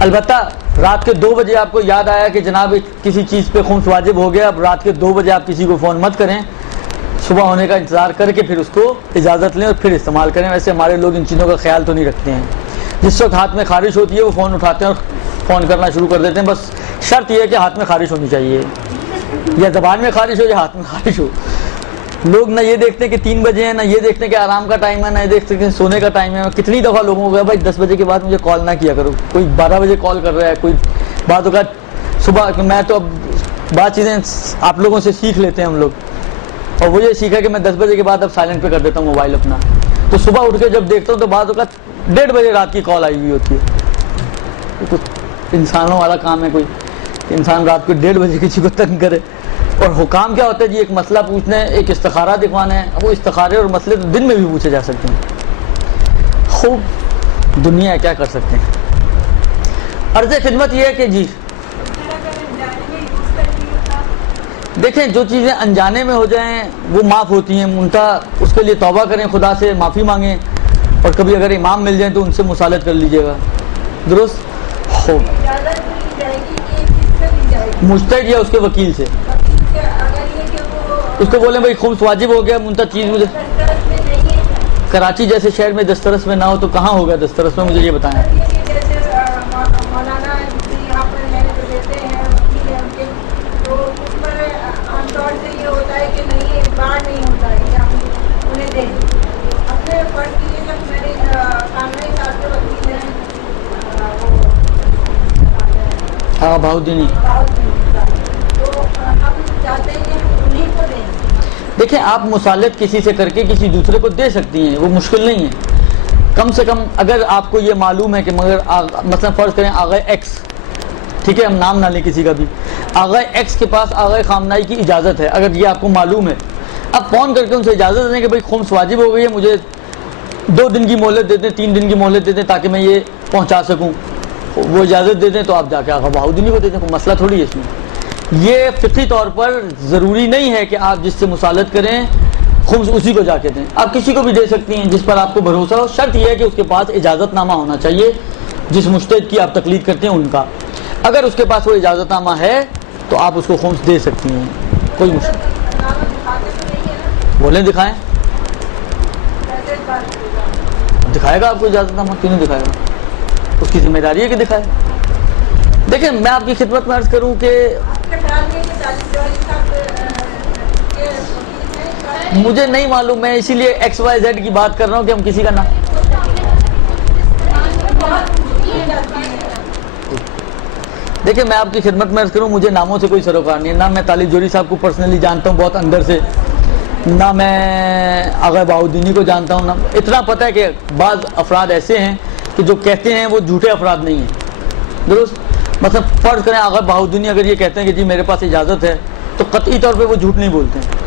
البتہ رات کے 2 بجے آپ کو یاد آیا کہ جناب کسی چیز پہ خمس واجب ہو گیا, اب رات کے 2 بجے آپ کسی کو فون مت کریں, صبح ہونے کا انتظار کر کے پھر اس کو اجازت لیں اور پھر استعمال کریں. ویسے ہمارے لوگ ان چیزوں کا خیال تو نہیں رکھتے ہیں. جس وقت ہاتھ میں خارش ہوتی ہے وہ فون اٹھاتے ہیں اور فون کرنا شروع کر دیتے ہیں. بس شرط یہ ہے کہ ہاتھ میں خارش ہونی چاہیے, یا زبان میں خارش ہو یا ہاتھ میں خارش ہو. لوگ نہ یہ دیکھتے ہیں کہ 3 بجے ہیں, نہ یہ دیکھتے ہیں کہ آرام کا ٹائم ہے, نہ یہ دیکھتے ہیں کہ سونے کا ٹائم ہے. کتنی دفعہ لوگوں کو کہا بھائی 10 بجے کے بعد مجھے کال نہ کیا کرو, کوئی 12 بجے کال کر رہا ہے, کوئی بعض اوقات صبح. میں تو اب بعض چیزیں آپ لوگوں سے سیکھ لیتے ہیں ہم لوگ, اور وہ یہ سیکھا کہ میں 10 بجے کے بعد اب سائلنٹ پہ کر دیتا ہوں موبائل اپنا. تو صبح اٹھ کے جب دیکھتا ہوں تو بعض اوقات 1:30 بجے رات کی کال آئی ہوئی ہوتی ہے. تو انسانوں والا کام ہے کوئی انسان رات کو 1:30 بجے کسی کو تنگ کرے. اور حکام کیا ہوتا ہے جی, ایک مسئلہ پوچھنا ہے, ایک استخارہ دکھوانا ہے. وہ استخارے اور مسئلے تو دن میں بھی پوچھے جا سکتے ہیں. خوب دنیا ہے, کیا کر سکتے ہیں. عرض خدمت یہ ہے کہ جی دیکھیں, جو چیزیں انجانے میں ہو جائیں وہ معاف ہوتی ہیں, منتہا اس کے لیے توبہ کریں, خدا سے معافی مانگیں, اور کبھی اگر امام مل جائیں تو ان سے مصالحت کر لیجیے گا. درست؟ خوب. مجتہد یا اس کے وکیل سے اس کو بولیں بھائی خمس واجب ہو گیا, منتہا چیز مجھے کراچی جیسے شہر میں دسترس میں نہ ہو تو کہاں ہوگا دسترس میں, مجھے یہ بتائیں. ہاں بہاؤدینی. دیکھیں آپ مصالحت کسی سے کر کے کسی دوسرے کو دے سکتی ہیں, وہ مشکل نہیں ہے. کم سے کم اگر آپ کو یہ معلوم ہے کہ مگر مثلا فرض کریں آغا ایکس, ٹھیک ہے ہم نام نہ لیں کسی کا بھی, آغا ایکس کے پاس آغا خامنائی کی اجازت ہے, اگر یہ آپ کو معلوم ہے, اب فون کر کے ان سے اجازت دیں کہ بھائی خمس واجب ہو گئی ہے, مجھے 2 دن کی مہلت دے دیں, 3 دن کی مہلت دے دیں تاکہ میں یہ پہنچا سکوں. وہ اجازت دے دیں تو آپ جا کے آغا بہاؤدینی کو دے دیں, کوئی مسئلہ تھوڑی ہے اس میں. یہ فقہی طور پر ضروری نہیں ہے کہ آپ جس سے مصالحت کریں خمس اسی کو جا کے دیں. آپ کسی کو بھی دے سکتی ہیں جس پر آپ کو بھروسہ ہو, شرط یہ ہے کہ اس کے پاس اجازت نامہ ہونا چاہیے جس مجتہد کی آپ تقلید کرتے ہیں ان کا. اگر اس کے پاس وہ اجازت نامہ ہے تو آپ اس کو خمس دے سکتی ہیں, کوئی مشکل. بولیں دکھائیں, دکھائے گا آپ کو اجازت نامہ, کیوں نہیں دکھائے گا, اس کی ذمہ داری ہے کہ دکھائے. دیکھیں میں آپ کی خدمت میں عرض کروں کہ مجھے نہیں معلوم, میں اسی لیے ایکس وائی زیڈ کی بات کر رہا ہوں کہ ہم کسی کا نام. دیکھیں میں آپ کی خدمت میں عرض کروں, مجھے ناموں سے کوئی سروکار نہیں ہے, نہ میں طالب جوہری صاحب کو پرسنلی جانتا ہوں بہت اندر سے, نہ میں آغا بہاؤدینی کو جانتا ہوں. نہ اتنا پتہ ہے کہ بعض افراد ایسے ہیں کہ جو کہتے ہیں وہ جھوٹے افراد نہیں ہیں. درست؟ مثلا فرض کریں آغا بہاؤدینی اگر یہ کہتے ہیں کہ جی میرے پاس اجازت ہے, تو قطعی طور پہ وہ جھوٹ نہیں بولتے ہیں.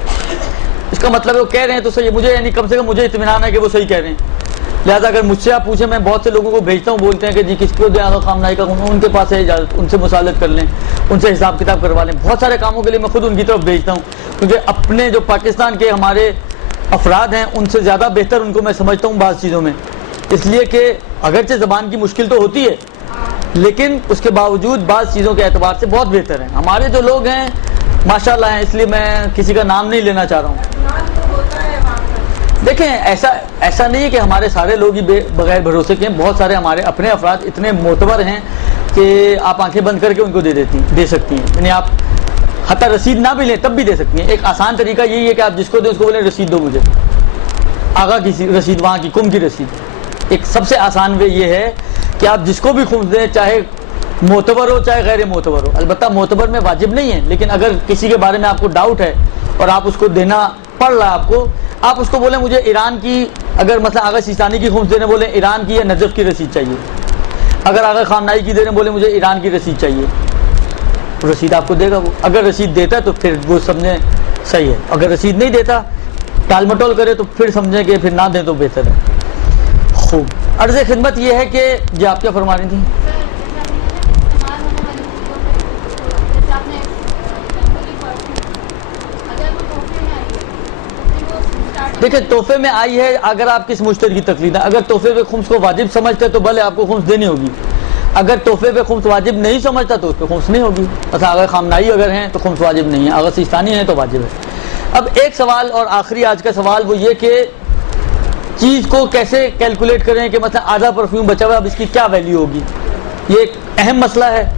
اس کا مطلب ہے وہ کہہ رہے ہیں تو صحیح, مجھے یعنی کم سے کم مجھے اطمینان ہے کہ وہ صحیح کہہ رہے ہیں. لہٰذا اگر مجھ سے آپ پوچھیں, میں بہت سے لوگوں کو بھیجتا ہوں, بولتے ہیں کہ جی کس کو دیں آغا خامنائی کا, ان کے پاس ہے اجازت, ان سے مصالحت کر لیں, ان سے حساب کتاب کروا لیں. بہت سارے کاموں کے لیے میں خود ان کی طرف بھیجتا ہوں, کیونکہ اپنے جو پاکستان کے ہمارے افراد ہیں ان سے زیادہ بہتر ان کو میں سمجھتا ہوں بعض چیزوں میں. اس لیے کہ اگرچہ زبان کی مشکل تو ہوتی ہے, لیکن اس کے باوجود بعض چیزوں کے اعتبار سے بہت بہتر ہیں. ہمارے جو لوگ ہیں ماشاءاللہ ہیں, اس لیے میں کسی کا نام نہیں لینا چاہ رہا ہوں. دیکھیں ایسا نہیں ہے کہ ہمارے سارے لوگ ہی بغیر بھروسے کے ہیں. بہت سارے ہمارے اپنے افراد اتنے معتبر ہیں کہ آپ آنکھیں بند کر کے ان کو دے سکتی ہیں. یعنی آپ حتیٰ رسید نہ بھی لیں تب بھی دے سکتی ہیں. ایک آسان طریقہ یہی ہے کہ آپ جس کو دیں اس کو بولیں رسید دو مجھے, آگاہ کی رسید, وہاں کی کم کی رسید. ایک سب سے آسان وے یہ ہے کہ آپ جس کو بھی خمس دیں, چاہے معتبر ہو چاہے غیر معتبر ہو. البتہ معتبر میں واجب نہیں ہے, لیکن اگر کسی کے بارے میں آپ کو ڈاؤٹ ہے اور آپ اس کو دینا پڑ رہا ہے آپ اس کو بولیں مجھے ایران کی, اگر مثلا آغا سیستانی کی خمس دینے بولیں ایران کی یا نجف کی رسید چاہیے. اگر آغا خامنائی کی دینے بولیں مجھے ایران کی رسید چاہیے, رسید آپ کو دے گا وہ. اگر رسید دیتا ہے تو پھر وہ سمجھیں صحیح ہے, اگر رسید نہیں دیتا ٹال مٹول کرے تو پھر سمجھیں کہ پھر نہ دیں تو بہتر ہے. خوب. عرض خدمت یہ ہے کہ جی آپ کیا فرما رہی تھیں؟ دیکھیں تحفے میں آئی ہے, اگر آپ کس مشتری کی تقلید ہے, اگر تحفے پہ خمس کو واجب سمجھتے تو بھلے آپ کو خمس دینی ہوگی. اگر تحفے پہ خمس واجب نہیں سمجھتا تو اس پہ خمس نہیں ہوگی. مثلا اگر خامنائی اگر ہیں تو خمس واجب نہیں ہے, اگر سیستانی ہیں تو واجب ہے. اب ایک سوال اور آخری آج کا سوال وہ یہ کہ چیز کو کیسے کیلکولیٹ کریں کہ مثلا آدھا پرفیوم بچا ہوا ہے, اب اس کی کیا ویلیو ہوگی. یہ ایک اہم مسئلہ ہے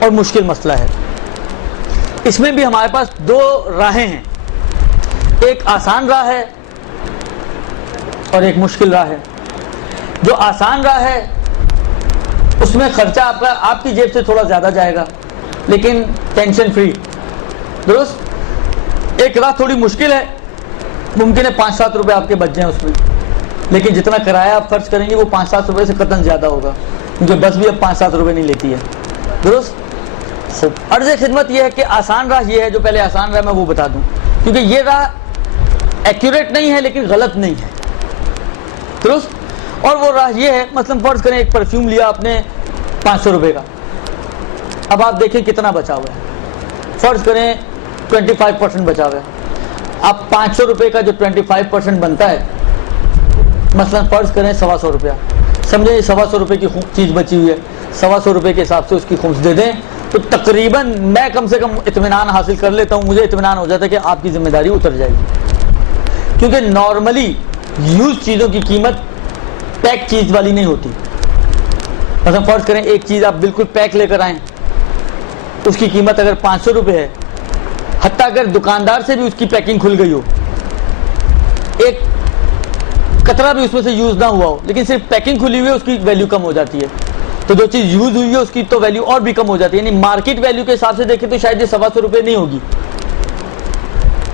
اور مشکل مسئلہ ہے. اس میں بھی ہمارے پاس دو راہیں ہیں, ایک آسان راہ ہے اور ایک مشکل راہ ہے. جو آسان راہ ہے اس میں خرچہ آپ کی جیب سے تھوڑا زیادہ جائے گا لیکن ٹینشن فری, درست. ایک راہ تھوڑی مشکل ہے, ممکن ہے 5-7 روپے آپ کے بچ جائیں اس میں, لیکن جتنا کرایہ آپ خرچ کریں گے وہ 5-7 روپے سے قطعاً زیادہ ہوگا, کیونکہ بس بھی اب 5-7 روپے نہیں لیتی ہے, درست. عرض خدمت یہ ہے کہ آسان راہ یہ ہے, جو پہلے آسان راہ میں وہ بتا دوں, کیونکہ یہ راہ ایکوریٹ نہیں ہے لیکن غلط نہیں ہے, درست. اور وہ راہ یہ ہے, مثلا فرض کریں ایک پرفیوم لیا آپ نے 500 روپے کا, اب آپ دیکھیں کتنا بچا ہوا ہے. فرض کریں 25% بچا ہوا ہے. اب 500 روپے کا جو 25% بنتا ہے, مثلا فرض کریں 125 روپیہ, سمجھیں 125 روپے کی چیز بچی ہوئی ہے, 125 روپے کے حساب سے اس کی خمس دے دیں تو تقریباً میں کم سے کم اطمینان حاصل کر لیتا ہوں, مجھے اطمینان ہو جاتا ہے کہ آپ کی ذمہ داری اتر جائے گی. کیونکہ نارملی یوز چیزوں کی قیمت پیک چیز والی نہیں ہوتی. مثلا فرض کریں ایک چیز آپ بالکل پیک لے کر آئیں, اس کی قیمت اگر 500 روپے ہے, حتیٰ اگر دکاندار سے بھی اس کی پیکنگ کھل گئی ہو, ایک قطرہ بھی اس میں سے یوز نہ ہوا ہو, لیکن صرف پیکنگ کھلی ہوئی ہے, اس کی ویلیو کم ہو جاتی ہے. تو جو چیز یوز ہوئی ہے اس کی تو ویلیو اور بھی کم ہو جاتی ہے. یعنی مارکیٹ ویلیو کے حساب سے دیکھیں تو شاید یہ 125 روپے نہیں ہوگی,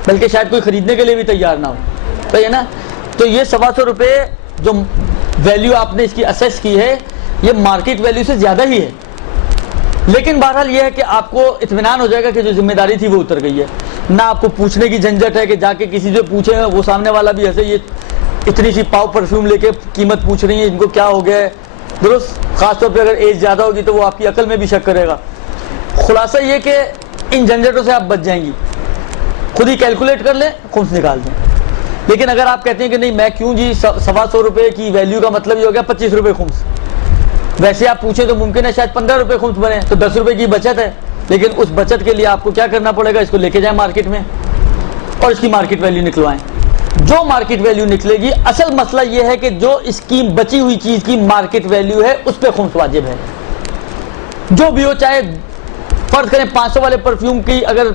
بلکہ شاید کوئی خریدنے کے لیے بھی تیار نہ ہو, صحیح ہے نا. تو یہ 125 روپے جو ویلیو آپ نے اس کی اسیس کی ہے, یہ مارکیٹ ویلیو سے زیادہ ہی ہے. لیکن بہرحال یہ ہے کہ آپ کو اطمینان ہو جائے گا کہ جو ذمہ داری تھی وہ اتر گئی ہے. نہ آپ کو پوچھنے کی جھنجھٹ ہے کہ جا کے کسی سے پوچھیں, وہ سامنے والا بھی ایسے یہ اتنی سی پاؤ پرفیوم لے کے قیمت پوچھ رہی ہیں, ان کو کیا ہو گیا ہے, درست. خاص طور پہ اگر ایج زیادہ ہوگی تو وہ آپ کی عقل میں بھی شک کرے گا. خلاصہ یہ کہ ان جھنجھٹوں سے آپ بچ جائیں گی, خود ہی کیلکولیٹ کر لیں, خمس نکال دیں. لیکن اگر آپ کہتے ہیں کہ نہیں میں کیوں جی 125 روپے کی ویلیو کا مطلب یہ ہو گیا 25 روپے خمس, ویسے آپ پوچھیں تو ممکن ہے شاید 15 روپے خمس بنے, تو 10 روپے کی بچت ہے. لیکن اس بچت کے لیے آپ کو کیا کرنا پڑے گا, اس کو لے کے جائیں مارکیٹ میں اور اس کی مارکیٹ ویلیو نکلوائیں. جو مارکیٹ ویلیو نکلے گی, اصل مسئلہ یہ ہے کہ جو اس کی بچی ہوئی چیز کی مارکیٹ ویلیو ہے اس پہ خمس واجب ہے. جو بھی ہو, چاہے فرض کریں 500 والے پرفیوم کی اگر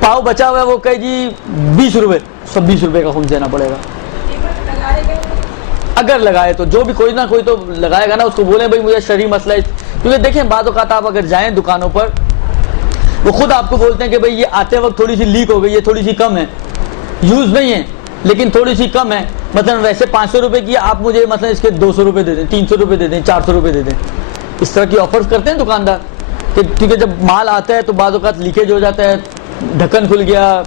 پاؤ بچا ہوا ہے وہ کہے جی 20 روپے, 20 روپے کا خمس دینا پڑے گا. اگر لگائے تو جو بھی کوئی نہ کوئی تو لگائے گا نا, اس کو بولیں بھائی مجھے شرعی مسئلہ ہے. کیونکہ دیکھیں بعض اوقات آپ اگر جائیں دکانوں پر, وہ خود آپ کو بولتے ہیں کہ بھائی یہ آتے وقت تھوڑی سی لیک ہو گئی ہے, تھوڑی سی کم ہے, یوز نہیں ہے لیکن تھوڑی سی کم ہے. مثلا ویسے 500 روپے کی, آپ مجھے مثلا اس کے 200 روپے دے دیں, 300 روپے دے دیں, 400 روپے دے دیں. اس طرح کی آفرز کرتے ہیں دکاندار. کیونکہ جب مال آتا ہے تو بعض اوقات لیکیج ہو جاتا ہے, ڈھکن کھل گیا,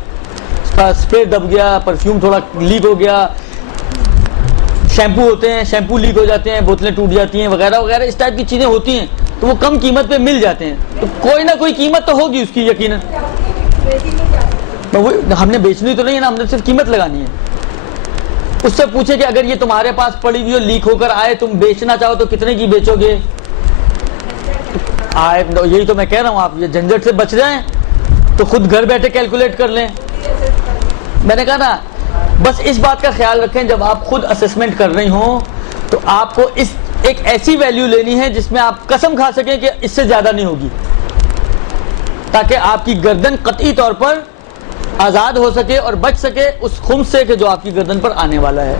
اس کا اسپرے دب گیا, پرفیوم تھوڑا لیک ہو گیا, شیمپو ہوتے ہیں شیمپو لیک ہو جاتے ہیں, بوتلیں ٹوٹ جاتی ہیں وغیرہ وغیرہ, اس ٹائپ کی چیزیں ہوتی ہیں. تو وہ کم قیمت پہ مل جاتے ہیں, تو کوئی نہ کوئی قیمت تو ہوگی اس کی یقیناً. ہم نے بیچنی تو نہیں ہے نا, ہم نے صرف قیمت لگانی ہے. اس سے پوچھے کہ اگر یہ تمہارے پاس پڑی ہوئی ہو, لیک ہو کر آئے, تم بیچنا چاہو تو کتنے کی بیچو گے. یہی تو میں کہہ رہا ہوں, آپ یہ جھنجھٹ سے بچ جائیں تو خود گھر بیٹھے کیلکولیٹ کر لیں. میں نے کہا نا بس اس بات کا خیال رکھیں جب آپ خود اسسمنٹ کر رہی ہوں تو آپ کو اس ایک ایسی ویلیو لینی ہے جس میں آپ قسم کھا سکیں کہ اس سے زیادہ نہیں ہوگی، تاکہ آپ کی گردن قطعی طور پر آزاد ہو سکے اور بچ سکے اس خمس سے کہ جو آپ کی گردن پر آنے والا ہے۔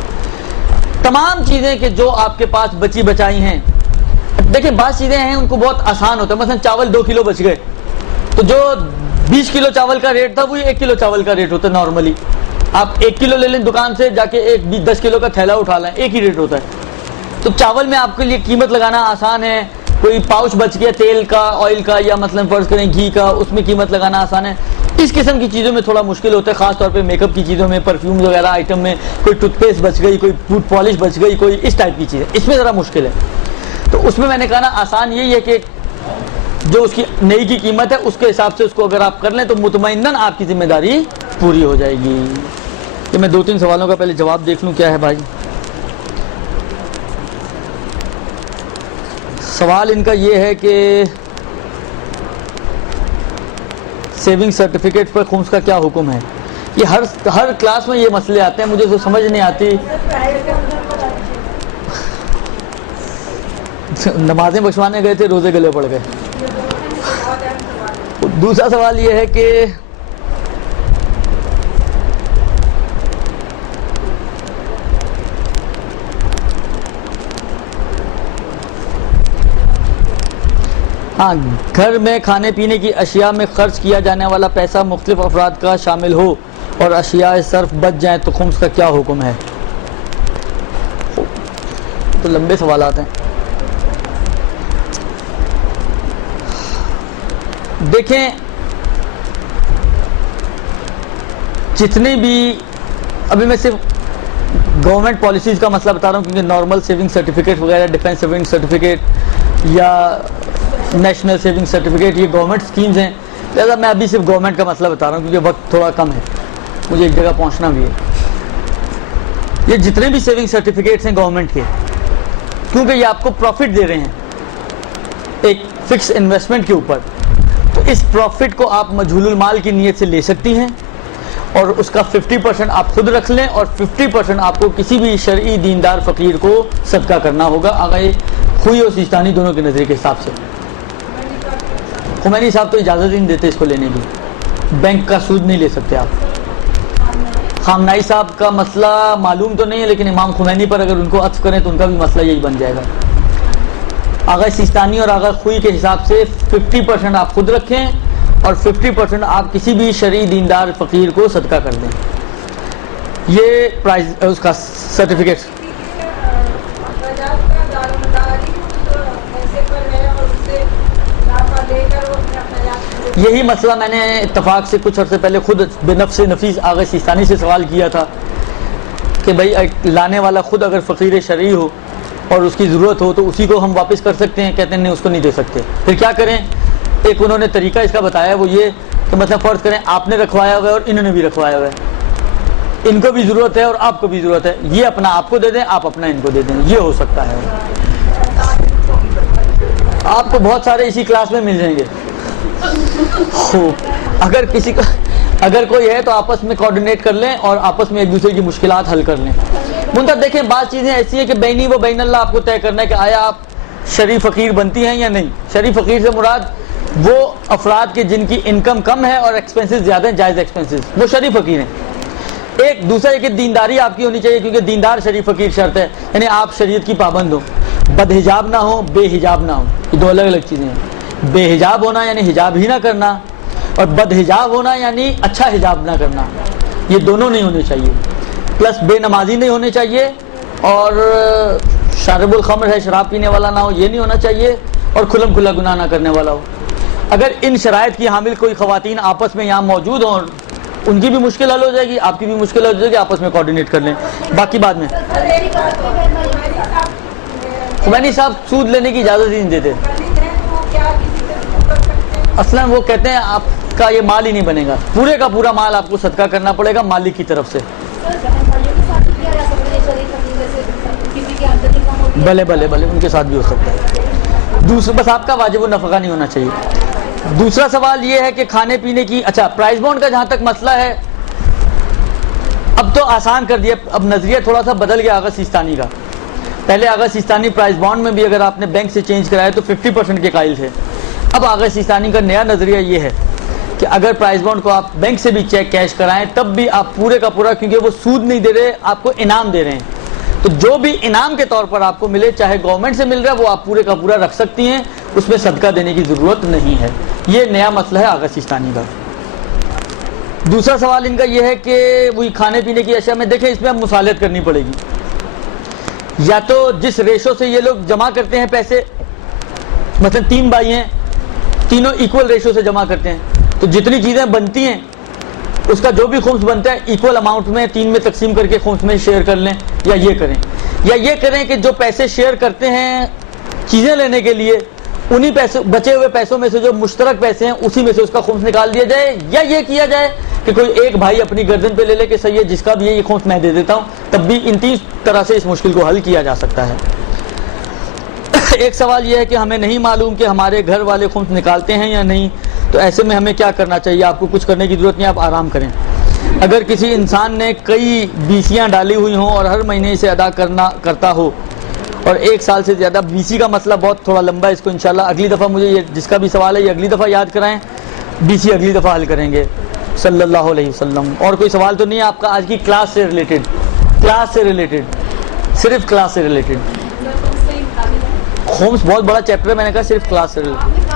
تمام چیزیں کہ جو آپ کے پاس بچی بچائی ہیں، دیکھیں بعض چیزیں ہیں ان کو بہت آسان ہوتا ہے، مثلا چاول 2 کلو بچ گئے تو جو 20 کلو چاول کا ریٹ تھا وہ 1 کلو چاول کا ریٹ ہوتا ہے نارملی۔ آپ 1 کلو لے لیں دکان سے جا کے 10 کلو کا تھیلا اٹھا لیں، ایک ہی ریٹ ہوتا ہے۔ تو چاول میں آپ کے لیے قیمت لگانا آسان ہے، کوئی پاؤچ بچ گیا تیل کا، آئل کا، یا مثلا فرض کریں گھی کا، اس میں قیمت لگانا آسان ہے۔ اس قسم کی چیزوں میں تھوڑا مشکل ہوتا ہے، خاص طور پہ میک اپ کی چیزوں میں، پرفیوم وغیرہ آئٹم میں، کوئی ٹوتھ پیسٹ بچ گئی، کوئی ٹوتھ پالش بچ گئی، کوئی اس ٹائپ کی چیز ہے، اس میں ذرا مشکل ہے۔ تو اس میں نے کہا نا آسان یہی ہے کہ جو اس کی نئی کی قیمت ہے اس کے حساب سے اس کو اگر آپ کر لیں تو مطمئناً آپ کی ذمہ داری پوری ہو جائے گی۔ کہ میں 2-3 سوالوں کا پہلے جواب دیکھ لوں کیا ہے بھائی۔ سوال ان کا یہ ہے کہ سیونگ سرٹیفکیٹ پر خمس کا کیا حکم ہے؟ یہ ہر کلاس میں یہ مسئلے آتے ہیں، مجھے تو سمجھ نہیں آتی۔ نمازیں بخشوانے گئے تھے، روزے گلے پڑ گئے۔ دوسرا سوال یہ ہے کہ ہاں گھر میں کھانے پینے کی اشیاء میں خرچ کیا جانے والا پیسہ مختلف افراد کا شامل ہو اور اشیاء صرف بچ جائیں تو خمس کا کیا حکم ہے؟ تو لمبے سوالات ہیں۔ دیکھیں جتنی بھی، ابھی میں صرف گورنمنٹ پالیسیز کا مسئلہ بتا رہا ہوں کیونکہ نارمل سیونگ سرٹیفکیٹ وغیرہ، ڈیفینس سیونگ سرٹیفکیٹ یا نیشنل سیونگ سرٹیفکیٹ، یہ گورنمنٹ سکیمز ہیں، لہذا میں ابھی صرف گورنمنٹ کا مسئلہ بتا رہا ہوں کیونکہ وقت تھوڑا کم ہے، مجھے ایک جگہ پہنچنا بھی ہے۔ یہ جتنے بھی سیونگ سرٹیفکیٹس ہیں گورنمنٹ کے، کیونکہ یہ آپ کو پروفٹ دے رہے ہیں ایک فکس انویسٹمنٹ کے اوپر، تو اس پروفٹ کو آپ مجہول المال کی نیت سے لے سکتی ہیں اور اس کا 50% آپ خود رکھ لیں اور 50% آپ کو کسی بھی شرعی دیندار فقیر کو صدقہ کرنا ہوگا، آگے خوئی اور سیستانی دونوں کے نظریے کے حساب سے۔ خمینی صاحب تو اجازت ہی نہیں دیتے اس کو لینے کی، بینک کا سود نہیں لے سکتے آپ۔ خامنائی صاحب کا مسئلہ معلوم تو نہیں ہے لیکن امام خمینی پر اگر ان کو عطف کریں تو ان کا بھی مسئلہ یہی بن جائے گا۔ آغا سیستانی اور آغا خوئی کے حساب سے 50% آپ خود رکھیں اور 50% آپ کسی بھی شرعی دیندار فقیر کو صدقہ کر دیں۔ یہ پرائز اس کا سرٹیفکیٹ یہی مسئلہ میں نے اتفاق سے کچھ عرصے پہلے خود بنفس نفیس آغا سیستانی سے سوال کیا تھا کہ بھائی لانے والا خود اگر فقیر شرعی ہو اور اس کی ضرورت ہو تو اسی کو ہم واپس کر سکتے ہیں؟ کہتے ہیں نہیں، اس کو نہیں دے سکتے۔ پھر کیا کریں؟ ایک انہوں نے طریقہ اس کا بتایا، وہ یہ کہ مطلب فرض کریں آپ نے رکھوایا ہوا ہے اور انہوں نے بھی رکھوایا ہوا ہے، ان کو بھی ضرورت ہے اور آپ کو بھی ضرورت ہے، یہ اپنا آپ کو دے دیں، آپ اپنا ان کو دے دیں، یہ ہو سکتا ہے۔ آپ کو بہت سارے اسی کلاس میں مل جائیں گے۔ اگر کسی کا اگر کوئی ہے تو آپس میں کوارڈینیٹ کر لیں اور آپس میں ایک دوسرے کی مشکلات حل کر لیں۔ منتظر دیکھیں بعض چیزیں ایسی ہیں کہ بینی و بین اللہ آپ کو طے کرنا ہے کہ آیا آپ شرعی فقیر بنتی ہیں یا نہیں۔ شرعی فقیر سے مراد وہ افراد کے جن کی انکم کم ہے اور ایکسپنسز زیادہ ہیں، جائز ایکسپنسز، وہ شرعی فقیر ہیں۔ ایک دوسرا ہے کہ دینداری آپ کی ہونی چاہیے کیونکہ دیندار شرعی فقیر شرط ہے، یعنی آپ شریعت کی پابند ہو، بد حجاب نہ ہو، بے حجاب نہ ہو، یہ دو الگ الگ چیزیں ہیں۔ بے حجاب ہونا یعنی حجاب ہی نہ کرنا، اور بد حجاب ہونا یعنی اچھا حجاب نہ کرنا، یہ دونوں نہیں ہونے چاہیے۔ پلس بے نمازی نہیں ہونے چاہیے اور شارب الخمر ہے، شراب پینے والا نہ ہو، یہ نہیں ہونا چاہیے، اور کھلم کھلا گناہ نہ کرنے والا ہو۔ اگر ان شرائط کی حامل کوئی خواتین آپس میں یہاں موجود ہوں، ان کی بھی مشکل حل ہو جائے گی، آپ کی بھی مشکل ہو جائے گی، آپس میں کوارڈینیٹ کر لیں، باقی بعد میں۔ خمینی صاحب سود لینے کی اجازت ہی نہیں دیتے، اصلا وہ کہتے ہیں آپ کا یہ مال ہی نہیں بنے گا، پورے کا پورا مال آپ کو صدقہ کرنا پڑے گا مالک کی طرف سے۔ بھلے بھلے بھلے ان کے ساتھ بھی ہو سکتا ہے، دوسرا بس آپ کا واجب النفقہ نہیں ہونا چاہیے۔ دوسرا سوال یہ ہے کہ کھانے پینے کی، اچھا پرائز بانڈ کا جہاں تک مسئلہ ہے، اب تو آسان کر دیا، اب نظریہ تھوڑا سا بدل گیا آغا سیستانی کا. پہلے آغا سیستانی پرائز بانڈ میں بھی اگر آپ نے بینک سے چینج کرایا تو 50% کے قائل تھے. اب آغا سیستانی کا نیا نظریہ یہ ہے کہ اگر پرائز بانڈ کو آپ بینک سے بھی چیک کیش کرائیں تب بھی آپ پورے کا پورا، کیونکہ وہ سود نہیں دے رہے، آپ کو انعام دے رہے ہیں، تو جو بھی انعام کے طور پر آپ کو ملے، چاہے گورنمنٹ سے مل رہا ہے، وہ آپ پورے کا پورا رکھ سکتی ہیں، اس میں صدقہ دینے کی ضرورت نہیں ہے. یہ نیا مسئلہ ہے آغا سیستانی کا. دوسرا سوال ان کا یہ ہے کہ وہی کھانے پینے کی اشیاء میں دیکھیں، اس میں اب مصالحت کرنی پڑے گی. یا تو جس ریشو سے یہ لوگ جمع کرتے ہیں پیسے، مثلا 3 بھائی ہیں، تینوں ایکول ریشو سے جمع کرتے ہیں، تو جتنی چیزیں بنتی ہیں اس کا جو بھی خمس بنتا ہے ایکول اماؤنٹ میں 3 میں تقسیم کر کے خمس میں شیئر کر لیں. یا یہ کریں کہ جو پیسے شیئر کرتے ہیں چیزیں لینے کے لیے، انہی پیسے بچے ہوئے پیسوں میں سے جو مشترک پیسے ہیں اسی میں سے اس کا خمس نکال دیا جائے. یا یہ کیا جائے کہ کوئی ایک بھائی اپنی گردن پہ لے لے کہ صحیح ہے جس کا بھی یہ خمس میں دے دیتا ہوں، تب بھی ان 3 طرح سے اس مشکل کو حل کیا جا سکتا ہے. ایک سوال یہ ہے کہ ہمیں نہیں معلوم کہ ہمارے گھر والے خمس نکالتے ہیں یا نہیں، تو ایسے میں ہمیں کیا کرنا چاہیے؟ آپ کو کچھ کرنے کی ضرورت نہیں، آپ آرام کریں. اگر کسی انسان نے کئی بیسیاں ڈالی ہوئی ہوں اور ہر مہینے اسے ادا کرتا ہو اور 1 سال سے زیادہ، بیسی کا مسئلہ بہت تھوڑا لمبا ہے، اس کو انشاءاللہ اگلی دفعہ مجھے یہ جس کا بھی سوال ہے یہ اگلی دفعہ یاد کرائیں، بیسی اگلی دفعہ حل کریں گے صلی اللہ علیہ وسلم. اور کوئی سوال تو نہیں ہے آپ کا آج کی کلاس سے ریلیٹڈ؟ صرف کلاس سے ریلیٹڈ. خمس بہت بڑا چیپٹر ہے، میں نے کہا صرف کلاس سے ریلیٹڈ.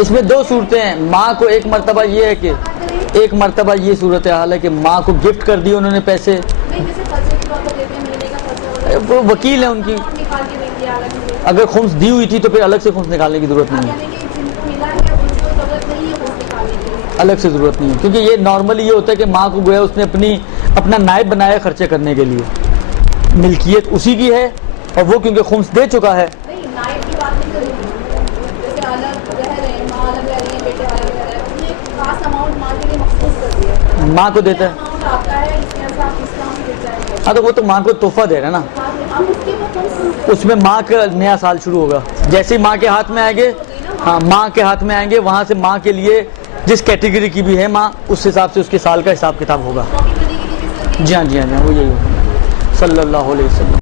اس میں 2 صورتیں ہیں. ماں کو ایک مرتبہ یہ ہے کہ ایک مرتبہ یہ صورتحال ہے کہ ماں کو گفٹ کر دی انہوں نے پیسے، وہ وکیل ہیں ان کی، اگر خمس دی ہوئی تھی تو پھر الگ سے خمس نکالنے کی ضرورت نہیں ہے، الگ سے ضرورت نہیں ہے. کیونکہ یہ نارملی یہ ہوتا ہے کہ ماں کو گویا اس نے اپنا نائب بنایا خرچے کرنے کے لیے، ملکیت اسی کی ہے اور وہ کیونکہ خمس دے چکا ہے. ماں کو دیتا ہے، ہاں تو وہ تو ماں کو تحفہ دے رہا ہے نا، اس میں ماں کا نیا سال شروع ہوگا. جیسے ہی ماں کے ہاتھ میں آئیں گے، ہاں ماں کے ہاتھ میں آئیں گے، وہاں سے ماں کے لیے جس کیٹیگری کی بھی ہے ماں، اس حساب سے اس کے سال کا حساب کتاب ہوگا. جی ہاں وہ یہی ہوگا. صلی اللہ علیہ وسلم.